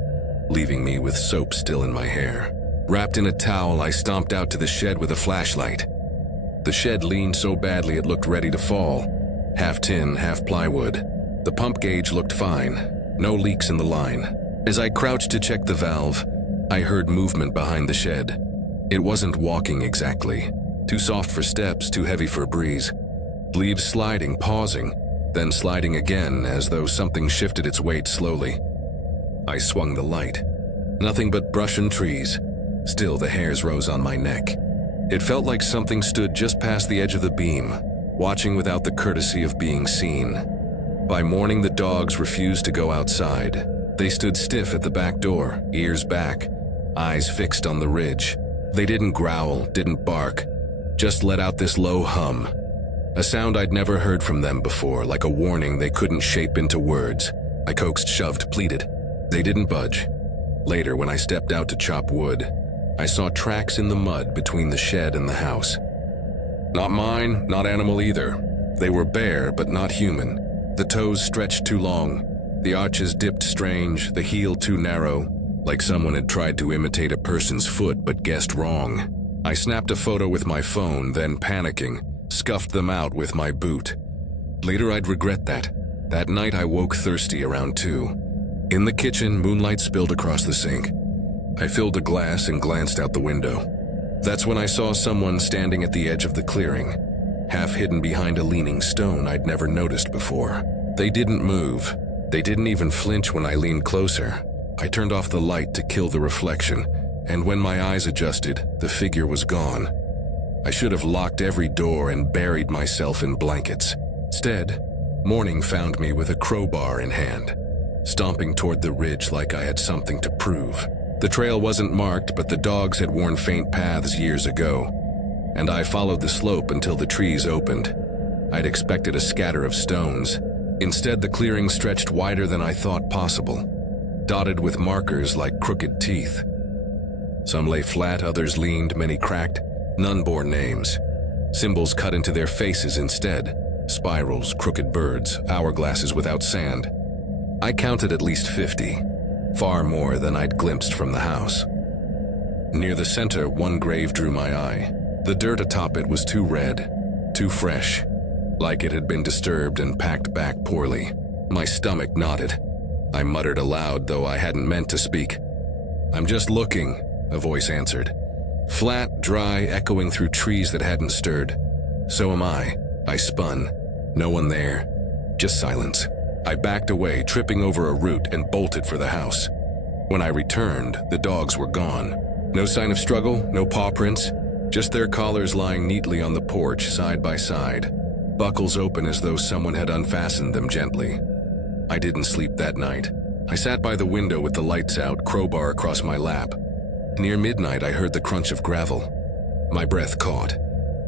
leaving me with soap still in my hair. Wrapped in a towel, I stomped out to the shed with a flashlight. The shed leaned so badly it looked ready to fall. Half tin, half plywood. The pump gauge looked fine. No leaks in the line. As I crouched to check the valve, I heard movement behind the shed. It wasn't walking exactly. Too soft for steps, too heavy for a breeze. Leaves sliding, pausing, then sliding again as though something shifted its weight slowly. I swung the light. Nothing but brush and trees. Still, the hairs rose on my neck. It felt like something stood just past the edge of the beam, watching without the courtesy of being seen. By morning, the dogs refused to go outside. They stood stiff at the back door, ears back, eyes fixed on the ridge. They didn't growl, didn't bark, just let out this low hum. A sound I'd never heard from them before, like a warning they couldn't shape into words. I coaxed, shoved, pleaded. They didn't budge. Later, when I stepped out to chop wood, I saw tracks in the mud between the shed and the house. Not mine, not animal either. They were bare, but not human. The toes stretched too long. The arches dipped strange, the heel too narrow, like someone had tried to imitate a person's foot but guessed wrong. I snapped a photo with my phone, then panicking, scuffed them out with my boot. Later I'd regret that. That night I woke thirsty around 2. In the kitchen, moonlight spilled across the sink. I filled a glass and glanced out the window. That's when I saw someone standing at the edge of the clearing, half hidden behind a leaning stone I'd never noticed before. They didn't move. They didn't even flinch when I leaned closer. I turned off the light to kill the reflection, and when my eyes adjusted, the figure was gone. I should have locked every door and buried myself in blankets. Instead, Morning found me with a crowbar in hand, stomping toward the ridge like I had something to prove. The trail wasn't marked, but the dogs had worn faint paths years ago, and I followed the slope until the trees opened. I'd expected a scatter of stones. Instead, the clearing stretched wider than I thought possible, dotted with markers like crooked teeth. Some lay flat, others leaned, many cracked. None bore names. Symbols cut into their faces instead. Spirals, crooked birds, hourglasses without sand. I counted at least 50, far more than I'd glimpsed from the house. Near the center, one grave drew my eye. The dirt atop it was too red, too fresh, like it had been disturbed and packed back poorly. My stomach knotted. I muttered aloud, though I hadn't meant to speak. "I'm just looking," a voice answered. Flat, dry, echoing through trees that hadn't stirred. "So am I." I spun. No one there. Just silence. I backed away, tripping over a root, and bolted for the house. When I returned, the dogs were gone. No sign of struggle, no paw prints, just their collars lying neatly on the porch, side by side, buckles open as though someone had unfastened them gently. I didn't sleep that night. I sat by the window with the lights out, crowbar across my lap. Near midnight, I heard the crunch of gravel. My breath caught.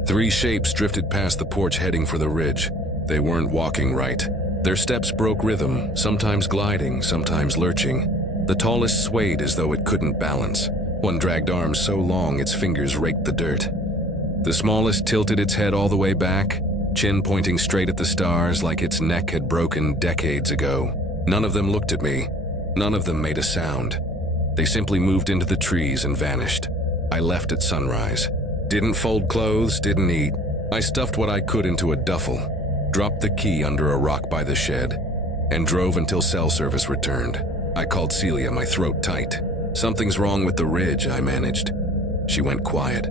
3 shapes drifted past the porch, heading for the ridge. They weren't walking right. Their steps broke rhythm, sometimes gliding, sometimes lurching. The tallest swayed as though it couldn't balance. One dragged arms so long its fingers raked the dirt. The smallest tilted its head all the way back, chin pointing straight at the stars like its neck had broken decades ago. None of them looked at me. None of them made a sound. They simply moved into the trees and vanished. I left at sunrise. Didn't fold clothes, didn't eat. I stuffed what I could into a duffel, dropped the key under a rock by the shed, and drove until cell service returned. I called Celia, my throat tight. "Something's wrong with the ridge," I managed. She went quiet.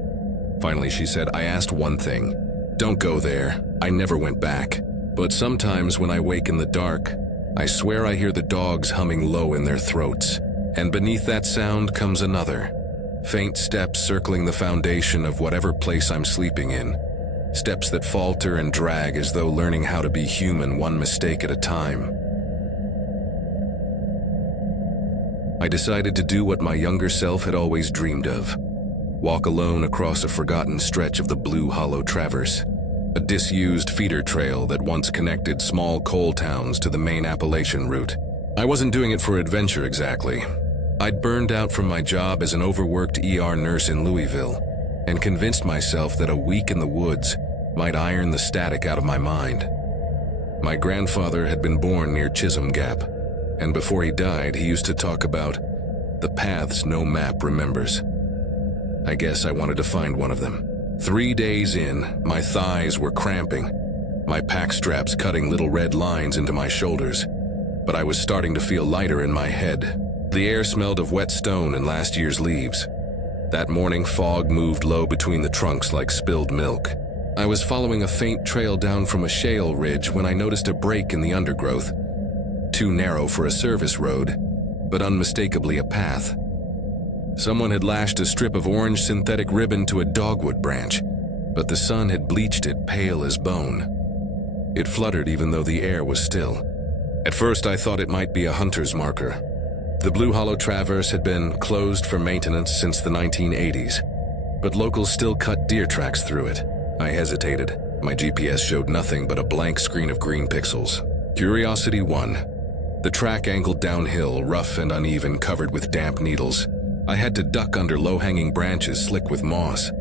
Finally, she said, "I asked one thing. Don't go there." I never went back. But sometimes when I wake in the dark, I swear I hear the dogs humming low in their throats. And beneath that sound comes another. Faint steps circling the foundation of whatever place I'm sleeping in. Steps that falter and drag as though learning how to be human one mistake at a time. I decided to do what my younger self had always dreamed of. Walk alone across a forgotten stretch of the Blue Hollow Traverse, a disused feeder trail that once connected small coal towns to the main Appalachian route. I wasn't doing it for adventure exactly. I'd burned out from my job as an overworked ER nurse in Louisville and convinced myself that a week in the woods might iron the static out of my mind. My grandfather had been born near Chisholm Gap, and before he died, he used to talk about the paths no map remembers. I guess I wanted to find one of them. 3 days in, my thighs were cramping, my pack straps cutting little red lines into my shoulders, but I was starting to feel lighter in my head. The air smelled of wet stone and last year's leaves. That morning, fog moved low between the trunks like spilled milk. I was following a faint trail down from a shale ridge when I noticed a break in the undergrowth. Too narrow for a service road, but unmistakably a path. Someone had lashed a strip of orange synthetic ribbon to a dogwood branch, but the sun had bleached it pale as bone. It fluttered even though the air was still. At first, I thought it might be a hunter's marker. The Blue Hollow Traverse had been closed for maintenance since the 1980s, but locals still cut deer tracks through it. I hesitated. My GPS showed nothing but a blank screen of green pixels. Curiosity won. The track angled downhill, rough and uneven, covered with damp needles. I had to duck under low-hanging branches slick with moss.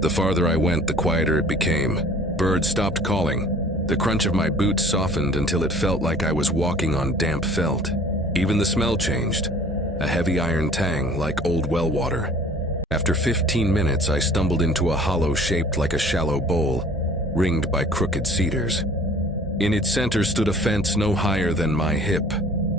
The farther I went, the quieter it became. Birds stopped calling. The crunch of my boots softened until it felt like I was walking on damp felt. Even the smell changed, a heavy iron tang like old well water. After 15 minutes, I stumbled into a hollow shaped like a shallow bowl, ringed by crooked cedars. In its center stood a fence no higher than my hip,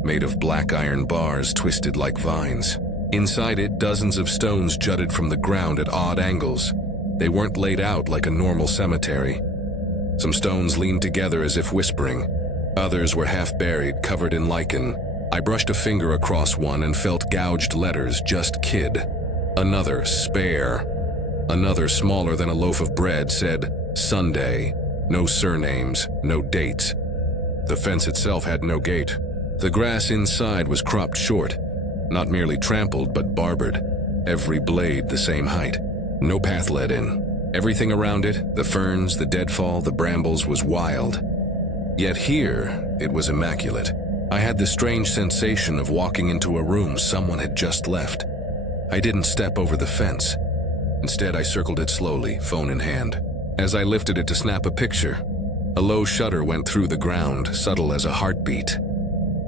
made of black iron bars twisted like vines. Inside it, dozens of stones jutted from the ground at odd angles. They weren't laid out like a normal cemetery. Some stones leaned together as if whispering. Others were half buried, covered in lichen. I brushed a finger across one and felt gouged letters, "Just Kid." Another, "Spare." Another, smaller than a loaf of bread, said, "Sunday." No surnames, no dates. The fence itself had no gate. The grass inside was cropped short, not merely trampled but barbered, every blade the same height. No path led in. Everything around it, the ferns, the deadfall, the brambles, was wild. Yet here, it was immaculate. I had the strange sensation of walking into a room someone had just left. I didn't step over the fence. Instead, I circled it slowly, phone in hand. As I lifted it to snap a picture, a low shudder went through the ground, subtle as a heartbeat.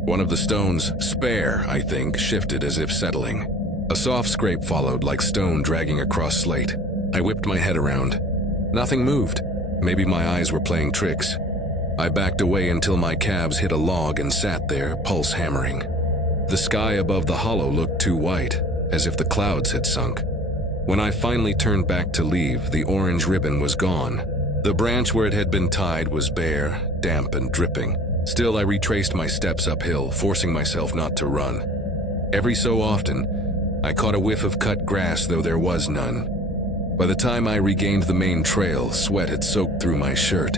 One of the stones, spare, I think, shifted as if settling. A soft scrape followed, like stone dragging across slate. I whipped my head around. Nothing moved. Maybe my eyes were playing tricks. I backed away until my calves hit a log and sat there, pulse hammering. The sky above the hollow looked too white, as if the clouds had sunk. When I finally turned back to leave, the orange ribbon was gone. The branch where it had been tied was bare, damp and dripping. Still, I retraced my steps uphill, forcing myself not to run. Every so often, I caught a whiff of cut grass, though there was none. By the time I regained the main trail, sweat had soaked through my shirt.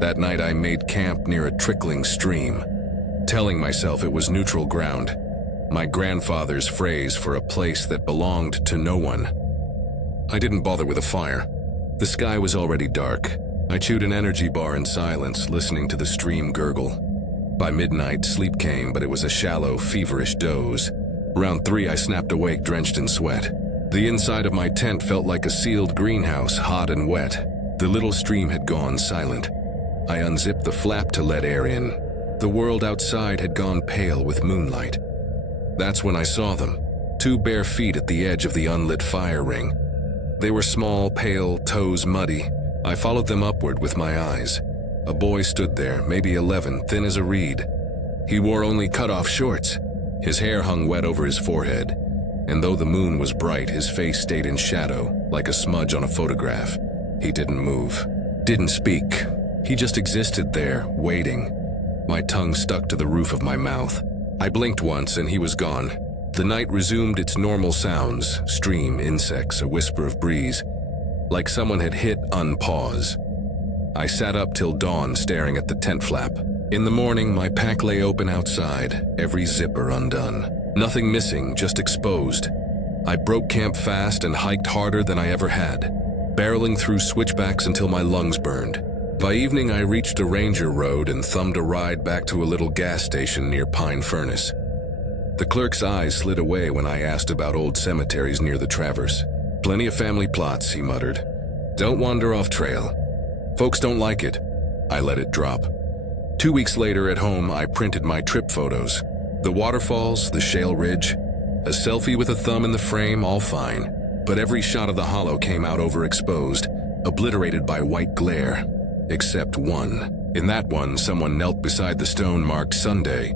That night I made camp near a trickling stream, telling myself it was neutral ground, my grandfather's phrase for a place that belonged to no one. I didn't bother with a fire. The sky was already dark. I chewed an energy bar in silence, listening to the stream gurgle. By midnight, sleep came, but it was a shallow, feverish doze. Around 3, I snapped awake, drenched in sweat. The inside of my tent felt like a sealed greenhouse, hot and wet. The little stream had gone silent. I unzipped the flap to let air in. The world outside had gone pale with moonlight. That's when I saw them, 2 bare feet at the edge of the unlit fire ring. They were small, pale, toes muddy. I followed them upward with my eyes. A boy stood there, maybe 11, thin as a reed. He wore only cut-off shorts. His hair hung wet over his forehead, and though the moon was bright, his face stayed in shadow, like a smudge on a photograph. He didn't move, didn't speak. He just existed there, waiting. My tongue stuck to the roof of my mouth. I blinked once and he was gone. The night resumed its normal sounds, stream, insects, a whisper of breeze. Like someone had hit unpause. I sat up till dawn, staring at the tent flap. In the morning, my pack lay open outside, every zipper undone. Nothing missing, just exposed. I broke camp fast and hiked harder than I ever had, barreling through switchbacks until my lungs burned. By evening, I reached a ranger road and thumbed a ride back to a little gas station near Pine Furnace. The clerk's eyes slid away when I asked about old cemeteries near the traverse. "Plenty of family plots," he muttered. "Don't wander off trail. Folks don't like it." I let it drop. 2 weeks later at home, I printed my trip photos. The waterfalls, the shale ridge, a selfie with a thumb in the frame, all fine. But every shot of the hollow came out overexposed, obliterated by white glare. Except one. In that one, someone knelt beside the stone marked Sunday.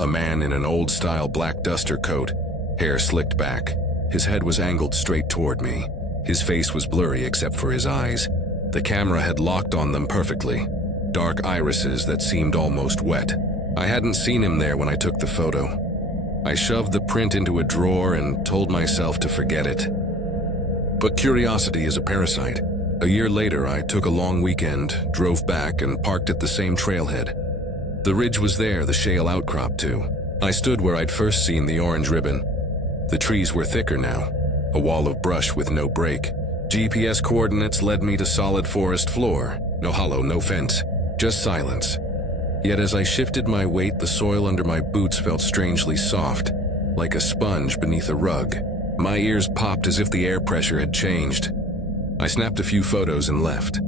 A man in an old-style black duster coat, hair slicked back. His head was angled straight toward me. His face was blurry except for his eyes. The camera had locked on them perfectly. Dark irises that seemed almost wet. I hadn't seen him there when I took the photo. I shoved the print into a drawer and told myself to forget it. But curiosity is a parasite. A year later, I took a long weekend, drove back, and parked at the same trailhead. The ridge was there, the shale outcrop too. I stood where I'd first seen the orange ribbon. The trees were thicker now, a wall of brush with no break. GPS coordinates led me to solid forest floor. No hollow, no fence, just silence. Yet as I shifted my weight, the soil under my boots felt strangely soft, like a sponge beneath a rug. My ears popped as if the air pressure had changed. I snapped a few photos and left.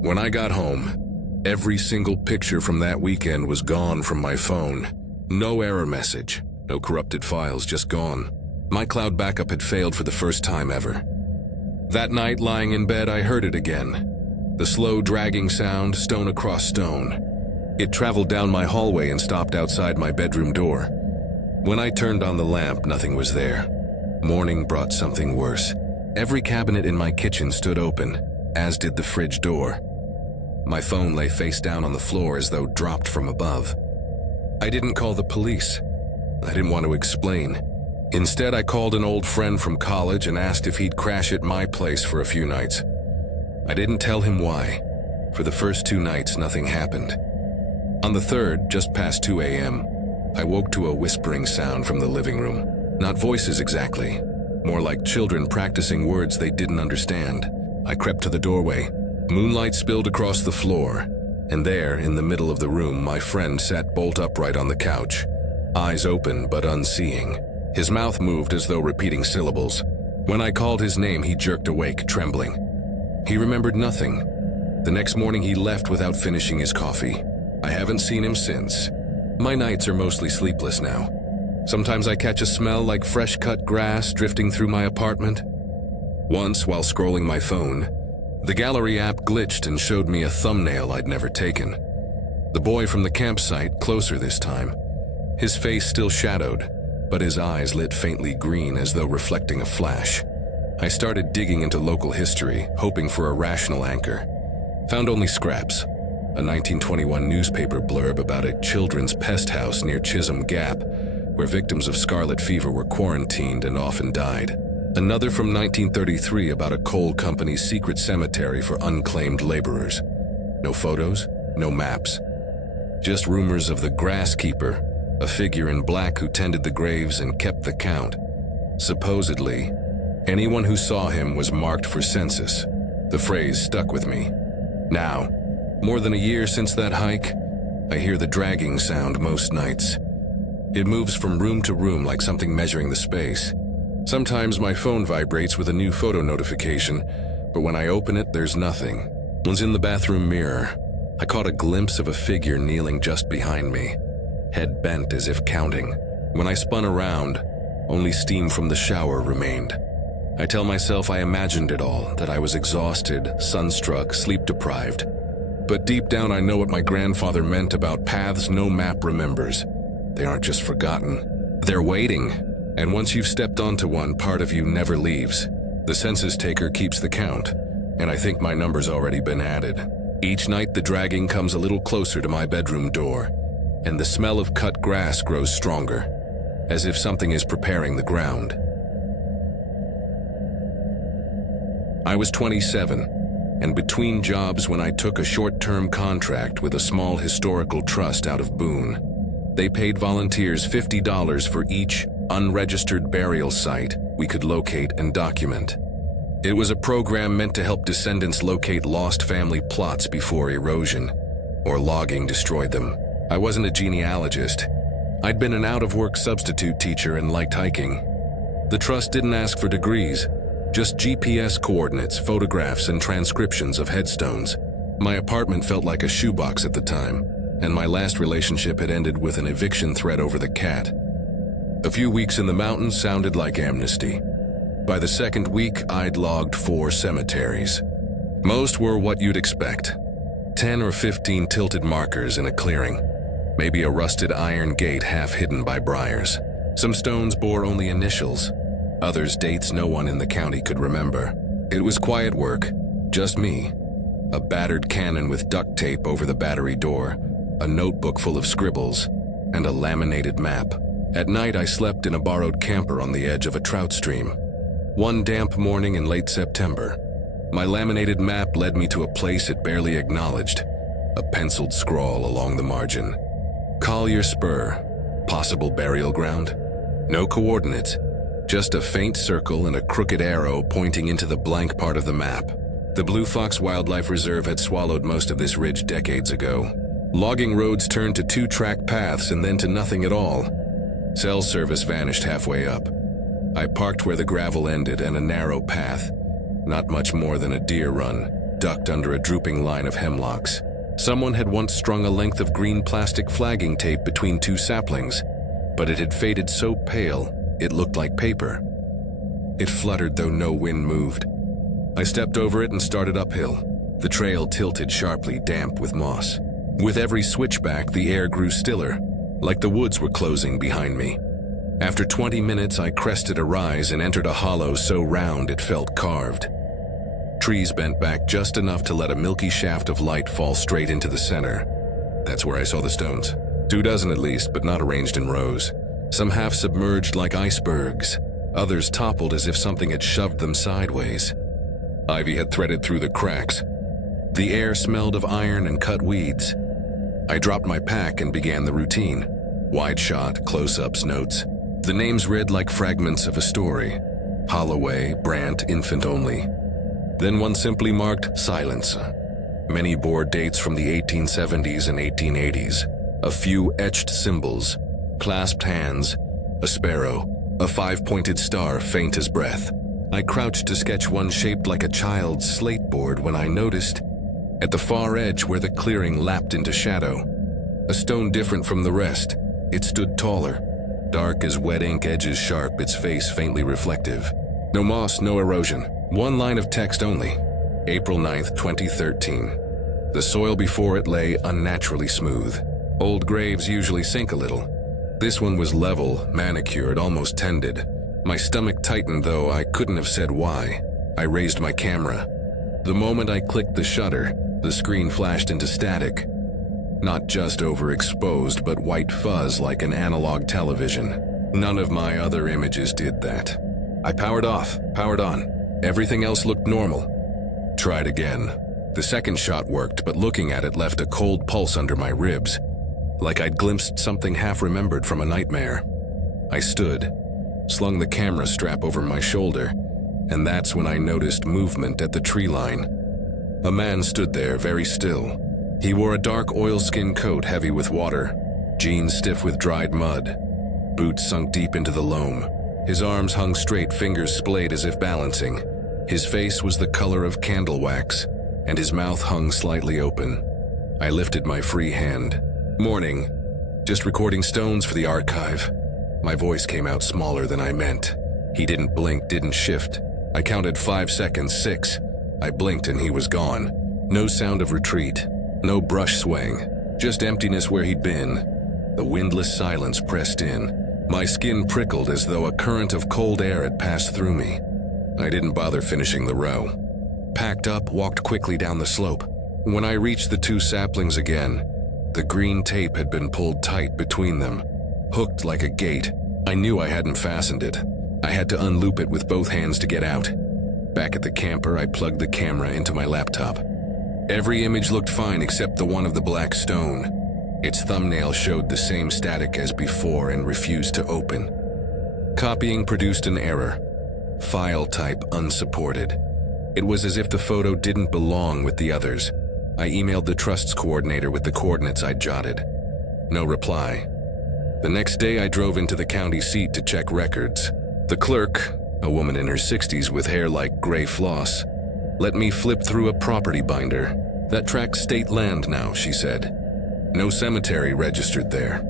When I got home, every single picture from that weekend was gone from my phone. No error message, no corrupted files, just gone. My cloud backup had failed for the first time ever. That night, lying in bed, I heard it again. The slow, dragging sound, stone across stone. It traveled down my hallway and stopped outside my bedroom door. When I turned on the lamp, nothing was there. Morning brought something worse. Every cabinet in my kitchen stood open, as did the fridge door. My phone lay face down on the floor as though dropped from above. I didn't call the police. I didn't want to explain. Instead, I called an old friend from college and asked if he'd crash at my place for a few nights. I didn't tell him why. For the first 2 nights, nothing happened. On the 3rd, just past 2 a.m., I woke to a whispering sound from the living room. Not voices exactly, more like children practicing words they didn't understand. I crept to the doorway. Moonlight spilled across the floor, and there, in the middle of the room, my friend sat bolt upright on the couch, eyes open but unseeing. His mouth moved as though repeating syllables. When I called his name, he jerked awake, trembling. He remembered nothing. The next morning, he left without finishing his coffee. I haven't seen him since. My nights are mostly sleepless now. Sometimes I catch a smell like fresh-cut grass drifting through my apartment. Once, while scrolling my phone, the gallery app glitched and showed me a thumbnail I'd never taken. The boy from the campsite, closer this time. His face still shadowed, but his eyes lit faintly green as though reflecting a flash. I started digging into local history, hoping for a rational anchor. Found only scraps. A 1921 newspaper blurb about a children's pest house near Chisholm Gap, where victims of scarlet fever were quarantined and often died. Another from 1933 about a coal company's secret cemetery for unclaimed laborers. No photos, no maps. Just rumors of the grasskeeper, a figure in black who tended the graves and kept the count. Supposedly, anyone who saw him was marked for census. The phrase stuck with me. Now, more than a year since that hike, I hear the dragging sound most nights. It moves from room to room like something measuring the space. Sometimes my phone vibrates with a new photo notification, but when I open it, there's nothing. Once in the bathroom mirror, I caught a glimpse of a figure kneeling just behind me, head bent as if counting. When I spun around, only steam from the shower remained. I tell myself I imagined it all, that I was exhausted, sunstruck, sleep-deprived. But deep down I know what my grandfather meant about paths no map remembers. They aren't just forgotten. They're waiting. And once you've stepped onto one, part of you never leaves. The census taker keeps the count, and I think my number's already been added. Each night the dragging comes a little closer to my bedroom door, and the smell of cut grass grows stronger, as if something is preparing the ground. I was 27, and between jobs when I took a short-term contract with a small historical trust out of Boone. They paid volunteers $50 for each unregistered burial site we could locate and document. It was a program meant to help descendants locate lost family plots before erosion or logging destroyed them. I wasn't a genealogist. I'd been an out-of-work substitute teacher and liked hiking. The trust didn't ask for degrees, just GPS coordinates, photographs, and transcriptions of headstones. My apartment felt like a shoebox at the time, and my last relationship had ended with an eviction threat over the cat. A few weeks in the mountains sounded like amnesty. By the second week, I'd logged 4 cemeteries. Most were what you'd expect. 10 or 15 tilted markers in a clearing. Maybe a rusted iron gate half hidden by briars. Some stones bore only initials. Others dates no one in the county could remember. It was quiet work, just me. A battered cannon with duct tape over the battery door, a notebook full of scribbles, and a laminated map. At night, I slept in a borrowed camper on the edge of a trout stream. One damp morning in late September, my laminated map led me to a place it barely acknowledged, a penciled scrawl along the margin. Collier Spur, possible burial ground? No coordinates, just a faint circle and a crooked arrow pointing into the blank part of the map. The Blue Fox Wildlife Reserve had swallowed most of this ridge decades ago. Logging roads turned to 2-track paths and then to nothing at all. Cell service vanished halfway up. I parked where the gravel ended and a narrow path, not much more than a deer run, ducked under a drooping line of hemlocks. Someone had once strung a length of green plastic flagging tape between 2 saplings, but it had faded so pale it looked like paper. It fluttered though no wind moved. I stepped over it and started uphill. The trail tilted sharply, damp with moss. With every switchback, the air grew stiller, like the woods were closing behind me. After 20 minutes, I crested a rise and entered a hollow so round it felt carved. Trees bent back just enough to let a milky shaft of light fall straight into the center. That's where I saw the stones. 2 dozen at least, but not arranged in rows. Some half submerged like icebergs. Others toppled as if something had shoved them sideways. Ivy had threaded through the cracks. The air smelled of iron and cut weeds. I dropped my pack and began the routine. Wide shot, close-ups, notes. The names read like fragments of a story. Holloway, Brandt, infant only. Then one simply marked silence. Many bore dates from the 1870s and 1880s. A few etched symbols, clasped hands, a sparrow, a five-pointed star faint as breath. I crouched to sketch one shaped like a child's slate board when I noticed, at the far edge where the clearing lapped into shadow, a stone different from the rest. It stood taller, dark as wet ink, edges sharp, its face faintly reflective. No moss, no erosion. One line of text only. April 9th, 2013. The soil before it lay unnaturally smooth. Old graves usually sink a little. This one was level, manicured, almost tended. My stomach tightened, though I couldn't have said why. I raised my camera. The moment I clicked the shutter, the screen flashed into static. Not just overexposed, but white fuzz like an analog television. None of my other images did that. I powered off, powered on. Everything else looked normal. Tried again. The second shot worked, but looking at it left a cold pulse under my ribs, like I'd glimpsed something half-remembered from a nightmare. I stood, slung the camera strap over my shoulder, and that's when I noticed movement at the tree line. A man stood there, very still. He wore a dark oilskin coat heavy with water, jeans stiff with dried mud, boots sunk deep into the loam. His arms hung straight, fingers splayed as if balancing. His face was the color of candle wax, and his mouth hung slightly open. I lifted my free hand. "Morning. Just recording stones for the archive." My voice came out smaller than I meant. He didn't blink, didn't shift. I counted 5 seconds, 6. I blinked and he was gone. No sound of retreat, no brush swaying, just emptiness where he'd been. The windless silence pressed in. My skin prickled as though a current of cold air had passed through me. I didn't bother finishing the row. Packed up, walked quickly down the slope. When I reached the 2 saplings again, the green tape had been pulled tight between them, hooked like a gate. I knew I hadn't fastened it. I had to unloop it with both hands to get out. Back at the camper, I plugged the camera into my laptop. Every image looked fine except the one of the black stone. Its thumbnail showed the same static as before and refused to open. Copying produced an error. File type unsupported. It was as if the photo didn't belong with the others. I emailed the Trust's coordinator with the coordinates I'd jotted. No reply. The next day I drove into the county seat to check records. The clerk, a woman in her 60s with hair like gray floss, let me flip through a property binder. "That tracks state land now," she said. "No cemetery registered there."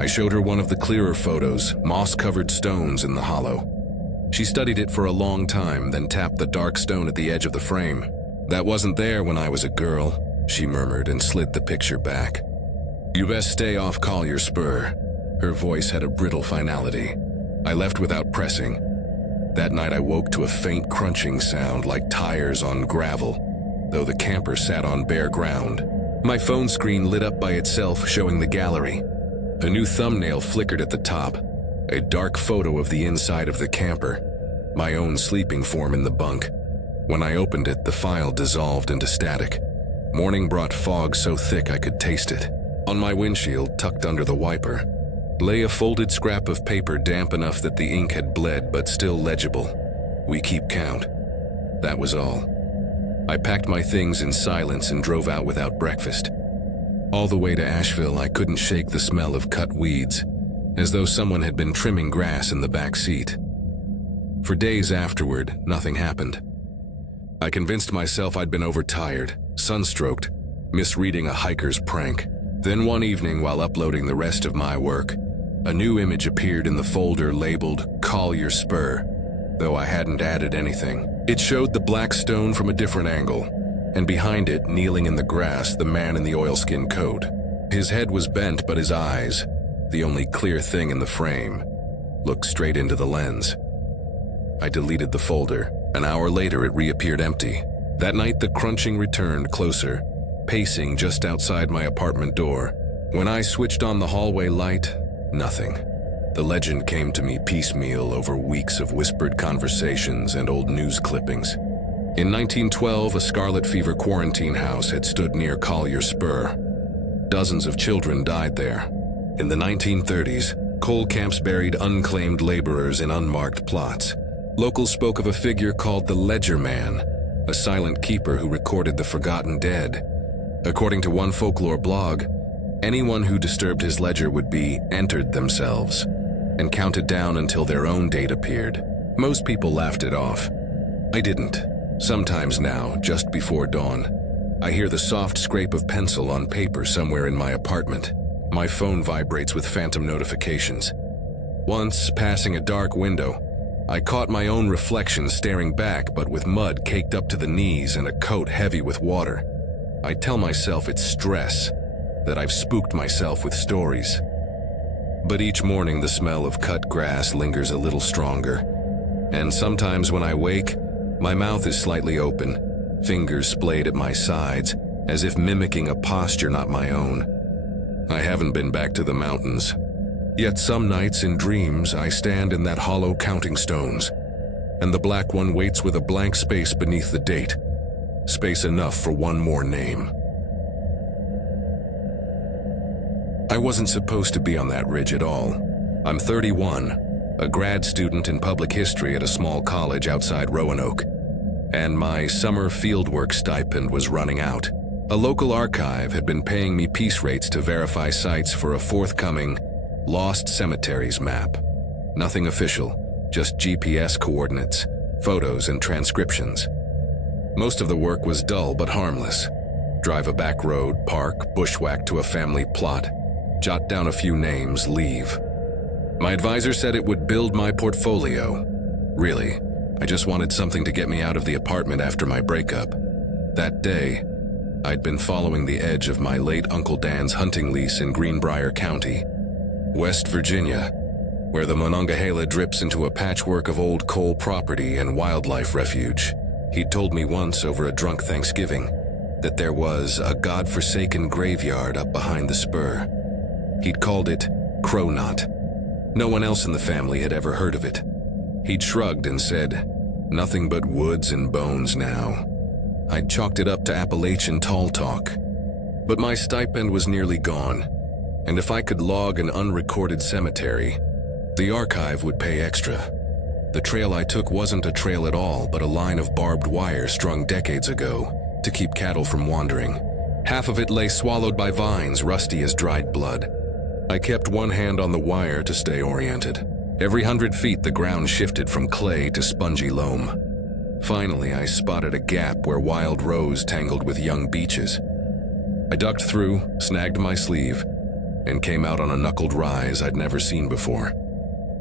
I showed her one of the clearer photos, moss-covered stones in the hollow. She studied it for a long time, then tapped the dark stone at the edge of the frame. "That wasn't there when I was a girl," she murmured and slid the picture back. "You best stay off Collier Spur." Her voice had a brittle finality. I left without pressing. That night I woke to a faint crunching sound like tires on gravel, though the camper sat on bare ground. My phone screen lit up by itself, showing the gallery. A new thumbnail flickered at the top, a dark photo of the inside of the camper, my own sleeping form in the bunk. When I opened it, the file dissolved into static. Morning brought fog so thick I could taste it. On my windshield, tucked under the wiper, lay a folded scrap of paper damp enough that the ink had bled but still legible. "We keep count." That was all. I packed my things in silence and drove out without breakfast. All the way to Asheville, I couldn't shake the smell of cut weeds, as though someone had been trimming grass in the back seat. For days afterward, nothing happened. I convinced myself I'd been overtired, sunstroked, misreading a hiker's prank. Then one evening, while uploading the rest of my work, a new image appeared in the folder labeled Collier Spur, though I hadn't added anything. It showed the black stone from a different angle, and behind it, kneeling in the grass, the man in the oilskin coat. His head was bent, but his eyes, the only clear thing in the frame, looked straight into the lens. I deleted the folder. An hour later, it reappeared empty. That night, the crunching returned, closer, pacing just outside my apartment door. When I switched on the hallway light, nothing. The legend came to me piecemeal over weeks of whispered conversations and old news clippings. In 1912, a scarlet fever quarantine house had stood near Collier Spur. Dozens of children died there. In the 1930s, coal camps buried unclaimed laborers in unmarked plots. Locals spoke of a figure called the Ledger Man, a silent keeper who recorded the forgotten dead. According to one folklore blog, anyone who disturbed his ledger would be entered themselves and counted down until their own date appeared. Most people laughed it off. I didn't. Sometimes now, just before dawn, I hear the soft scrape of pencil on paper somewhere in my apartment. My phone vibrates with phantom notifications. Once, passing a dark window, I caught my own reflection staring back, but with mud caked up to the knees and a coat heavy with water. I tell myself it's stress, that I've spooked myself with stories. But each morning the smell of cut grass lingers a little stronger, and sometimes when I wake, my mouth is slightly open, fingers splayed at my sides, as if mimicking a posture not my own. I haven't been back to the mountains. Yet some nights in dreams I stand in that hollow counting stones, and the black one waits with a blank space beneath the date. Space enough for one more name. I wasn't supposed to be on that ridge at all. I'm 31, a grad student in public history at a small college outside Roanoke, and my summer fieldwork stipend was running out. A local archive had been paying me piece rates to verify sites for a forthcoming Lost Cemeteries map. Nothing official, just GPS coordinates, photos, and transcriptions. Most of the work was dull but harmless. Drive a back road, park, bushwhack to a family plot, jot down a few names, leave. My advisor said it would build my portfolio. Really, I just wanted something to get me out of the apartment after my breakup. That day, I'd been following the edge of my late Uncle Dan's hunting lease in Greenbrier County, West Virginia, where the Monongahela drips into a patchwork of old coal property and wildlife refuge. He'd told me once over a drunk Thanksgiving that there was a god-forsaken graveyard up behind the spur. He'd called it Crow Knot. No one else in the family had ever heard of it. He'd shrugged and said, "Nothing but woods and bones now." I'd chalked it up to Appalachian tall talk. But my stipend was nearly gone, and if I could log an unrecorded cemetery, the archive would pay extra. The trail I took wasn't a trail at all, but a line of barbed wire strung decades ago to keep cattle from wandering. Half of it lay swallowed by vines, rusty as dried blood. I kept one hand on the wire to stay oriented. Every 100 feet, the ground shifted from clay to spongy loam. Finally, I spotted a gap where wild rose tangled with young beeches. I ducked through, snagged my sleeve, and came out on a knuckled rise I'd never seen before.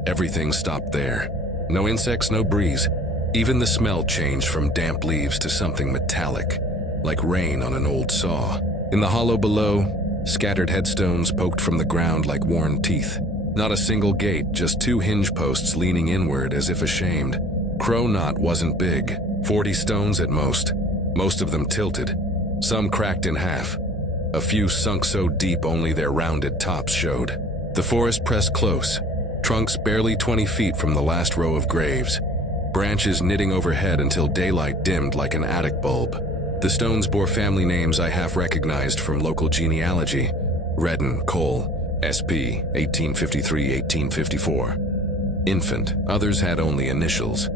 Everything stopped there. No insects, no breeze. Even the smell changed from damp leaves to something metallic, like rain on an old saw. In the hollow below, scattered headstones poked from the ground like worn teeth. Not a single gate, just 2 hinge posts leaning inward as if ashamed. Crow Knot wasn't big, 40 stones at most of them tilted, some cracked in half. A few sunk so deep only their rounded tops showed. The forest pressed close, trunks barely 20 feet from the last row of graves, branches knitting overhead until daylight dimmed like an attic bulb. The stones bore family names I half recognized from local genealogy: Redden, Cole, SP, 1853-1854. Infant, others had only initials.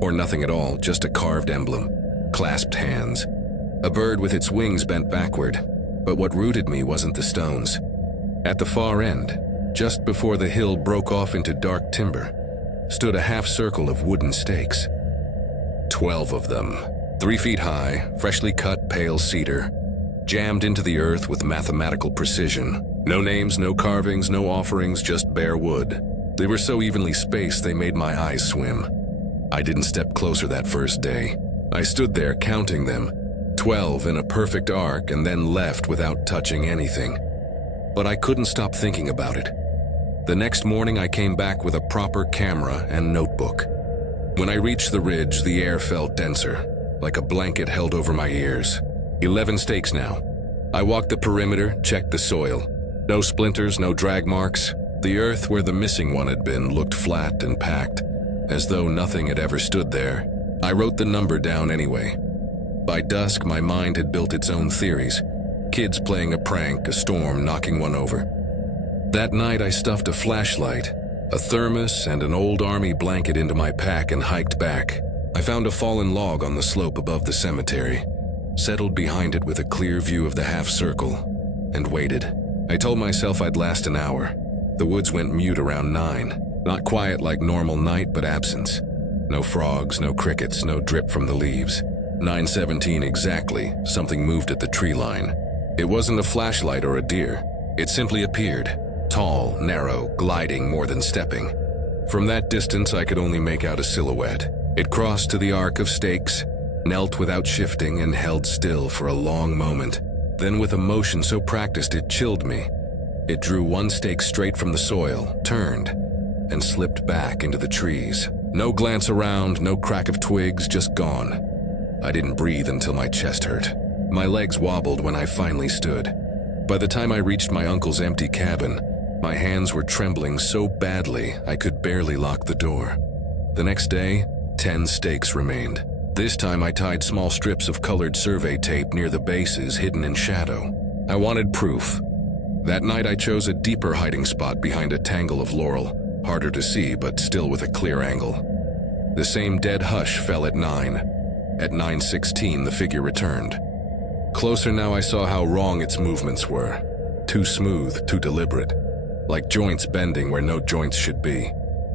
Or nothing at all, just a carved emblem. Clasped hands. A bird with its wings bent backward. But what rooted me wasn't the stones. At the far end, just before the hill broke off into dark timber, stood a half circle of wooden stakes. 12 of them, 3 feet high, freshly cut pale cedar, jammed into the earth with mathematical precision. No names, no carvings, no offerings, just bare wood. They were so evenly spaced they made my eyes swim. I didn't step closer that first day. I stood there counting them, 12 in a perfect arc, and then left without touching anything. But I couldn't stop thinking about it. The next morning I came back with a proper camera and notebook. When I reached the ridge, the air felt denser, like a blanket held over my ears. 11 stakes now. I walked the perimeter, checked the soil. No splinters, no drag marks. The earth where the missing one had been looked flat and packed, as though nothing had ever stood there. I wrote the number down anyway. By dusk, my mind had built its own theories, Kids playing a prank, a storm knocking one over. That night I stuffed a flashlight, a thermos, and an old army blanket into my pack and hiked back. I found a fallen log on the slope above the cemetery, settled behind it with a clear view of the half circle, and waited. I told myself I'd last an hour. The woods went mute around 9. Not quiet like normal night, but absence. No frogs, no crickets, no drip from the leaves. 9:17 exactly, something moved at the tree line. It wasn't a flashlight or a deer. It simply appeared. Tall, narrow, gliding more than stepping. From that distance, I could only make out a silhouette. It crossed to the arc of stakes, knelt without shifting, and held still for a long moment. Then, with a motion so practiced it chilled me, it drew one stake straight from the soil, turned, and slipped back into the trees. No glance around, no crack of twigs, just gone. I didn't breathe until my chest hurt. My legs wobbled when I finally stood. By the time I reached my uncle's empty cabin, my hands were trembling so badly I could barely lock the door. The next day, 10 stakes remained. This time I tied small strips of colored survey tape near the bases, hidden in shadow. I wanted proof. That night I chose a deeper hiding spot behind a tangle of laurel, harder to see but still with a clear angle. The same dead hush fell at 9. At 9:16 the figure returned. Closer now I saw how wrong its movements were. Too smooth, too deliberate. Like joints bending where no joints should be.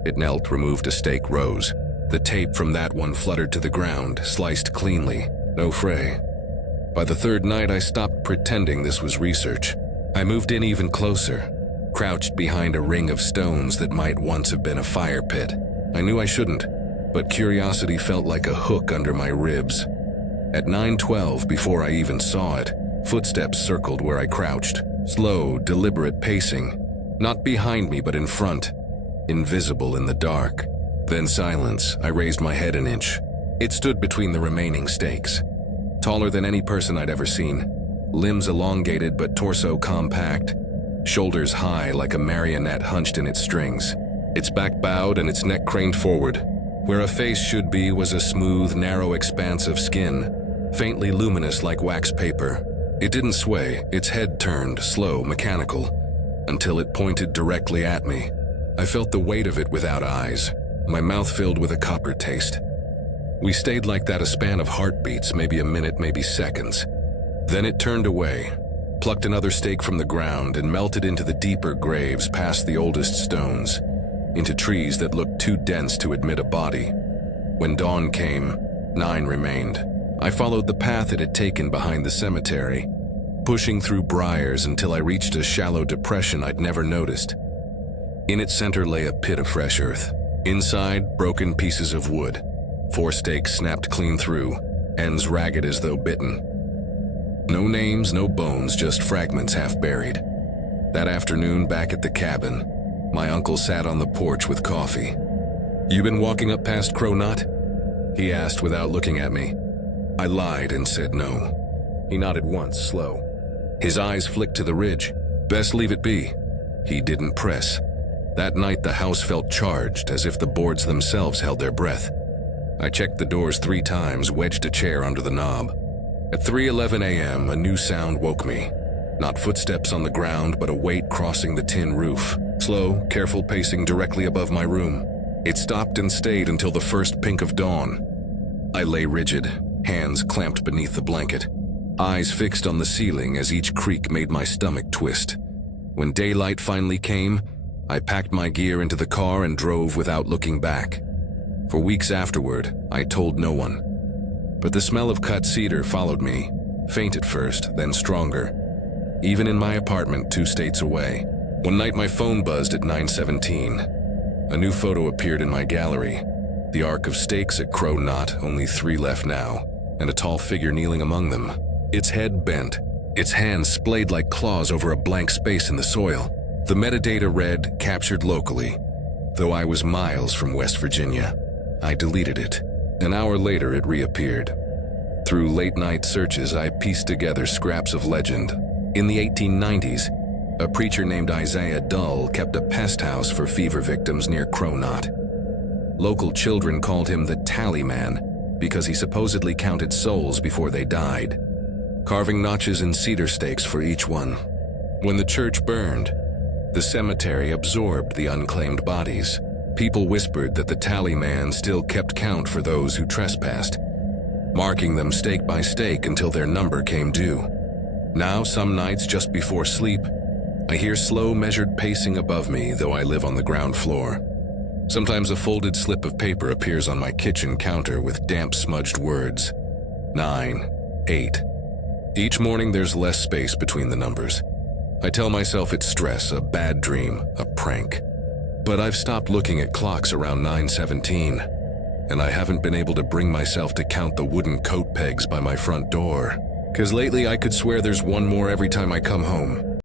It knelt, removed a stake, rose. The tape from that one fluttered to the ground, sliced cleanly, no fray. By the third night I stopped pretending this was research. I moved in even closer, crouched behind a ring of stones that might once have been a fire pit. I knew I shouldn't, but curiosity felt like a hook under my ribs. At 9:12, before I even saw it, footsteps circled where I crouched. Slow, deliberate pacing. Not behind me, but in front. Invisible in the dark. Then silence. I raised my head an inch. It stood between the remaining stakes. Taller than any person I'd ever seen. Limbs elongated but torso compact. Shoulders high like a marionette hunched in its strings. Its back bowed and its neck craned forward. Where a face should be was a smooth, narrow expanse of skin, faintly luminous like wax paper. It didn't sway. Its head turned, slow, mechanical, until it pointed directly at me. I felt the weight of it without eyes, my mouth filled with a copper taste. We stayed like that a span of heartbeats, maybe a minute, maybe seconds. Then it turned away, plucked another stake from the ground, and melted into the deeper graves past the oldest stones, into trees that looked too dense to admit a body. When dawn came, 9 remained. I followed the path it had taken behind the cemetery, pushing through briars until I reached a shallow depression I'd never noticed. In its center lay a pit of fresh earth. Inside, broken pieces of wood. 4 stakes snapped clean through, ends ragged as though bitten. No names, no bones, just fragments half buried. That afternoon, back at the cabin, my uncle sat on the porch with coffee. "You been walking up past Crow Knot?" he asked without looking at me. I lied and said no. He nodded once, slow. His eyes flicked to the ridge. "Best leave it be." He didn't press. That night the house felt charged, as if the boards themselves held their breath. I checked the doors 3 times, wedged a chair under the knob. At 3:11 a.m., a new sound woke me. Not footsteps on the ground, but a weight crossing the tin roof. Slow, careful pacing directly above my room. It stopped and stayed until the first pink of dawn. I lay rigid, hands clamped beneath the blanket, eyes fixed on the ceiling as each creak made my stomach twist. When daylight finally came, I packed my gear into the car and drove without looking back. For weeks afterward, I told no one. But the smell of cut cedar followed me, faint at first, then stronger. Even in my apartment 2 states away. One night my phone buzzed at 9:17. A new photo appeared in my gallery. The arc of stakes at Crow Knot, only 3 left now, and a tall figure kneeling among them. Its head bent, its hands splayed like claws over a blank space in the soil. The metadata read, "Captured locally," though I was miles from West Virginia. I deleted it. An hour later it reappeared. Through late-night searches I pieced together scraps of legend. In the 1890s, a preacher named Isaiah Dull kept a pest house for fever victims near Crow Knot. Local children called him the Tally Man because he supposedly counted souls before they died. carving notches in cedar stakes for each one. When the church burned, the cemetery absorbed the unclaimed bodies. People whispered that the tally man still kept count for those who trespassed, marking them stake by stake until their number came due. Now, some nights just before sleep, I hear slow, measured pacing above me, though I live on the ground floor. Sometimes a folded slip of paper appears on my kitchen counter with damp, smudged words. 9, 8. Each morning there's less space between the numbers. I tell myself it's stress, a bad dream, a prank. But I've stopped looking at clocks around 9:17, and I haven't been able to bring myself to count the wooden coat pegs by my front door. 'Cause lately I could swear there's one more every time I come home.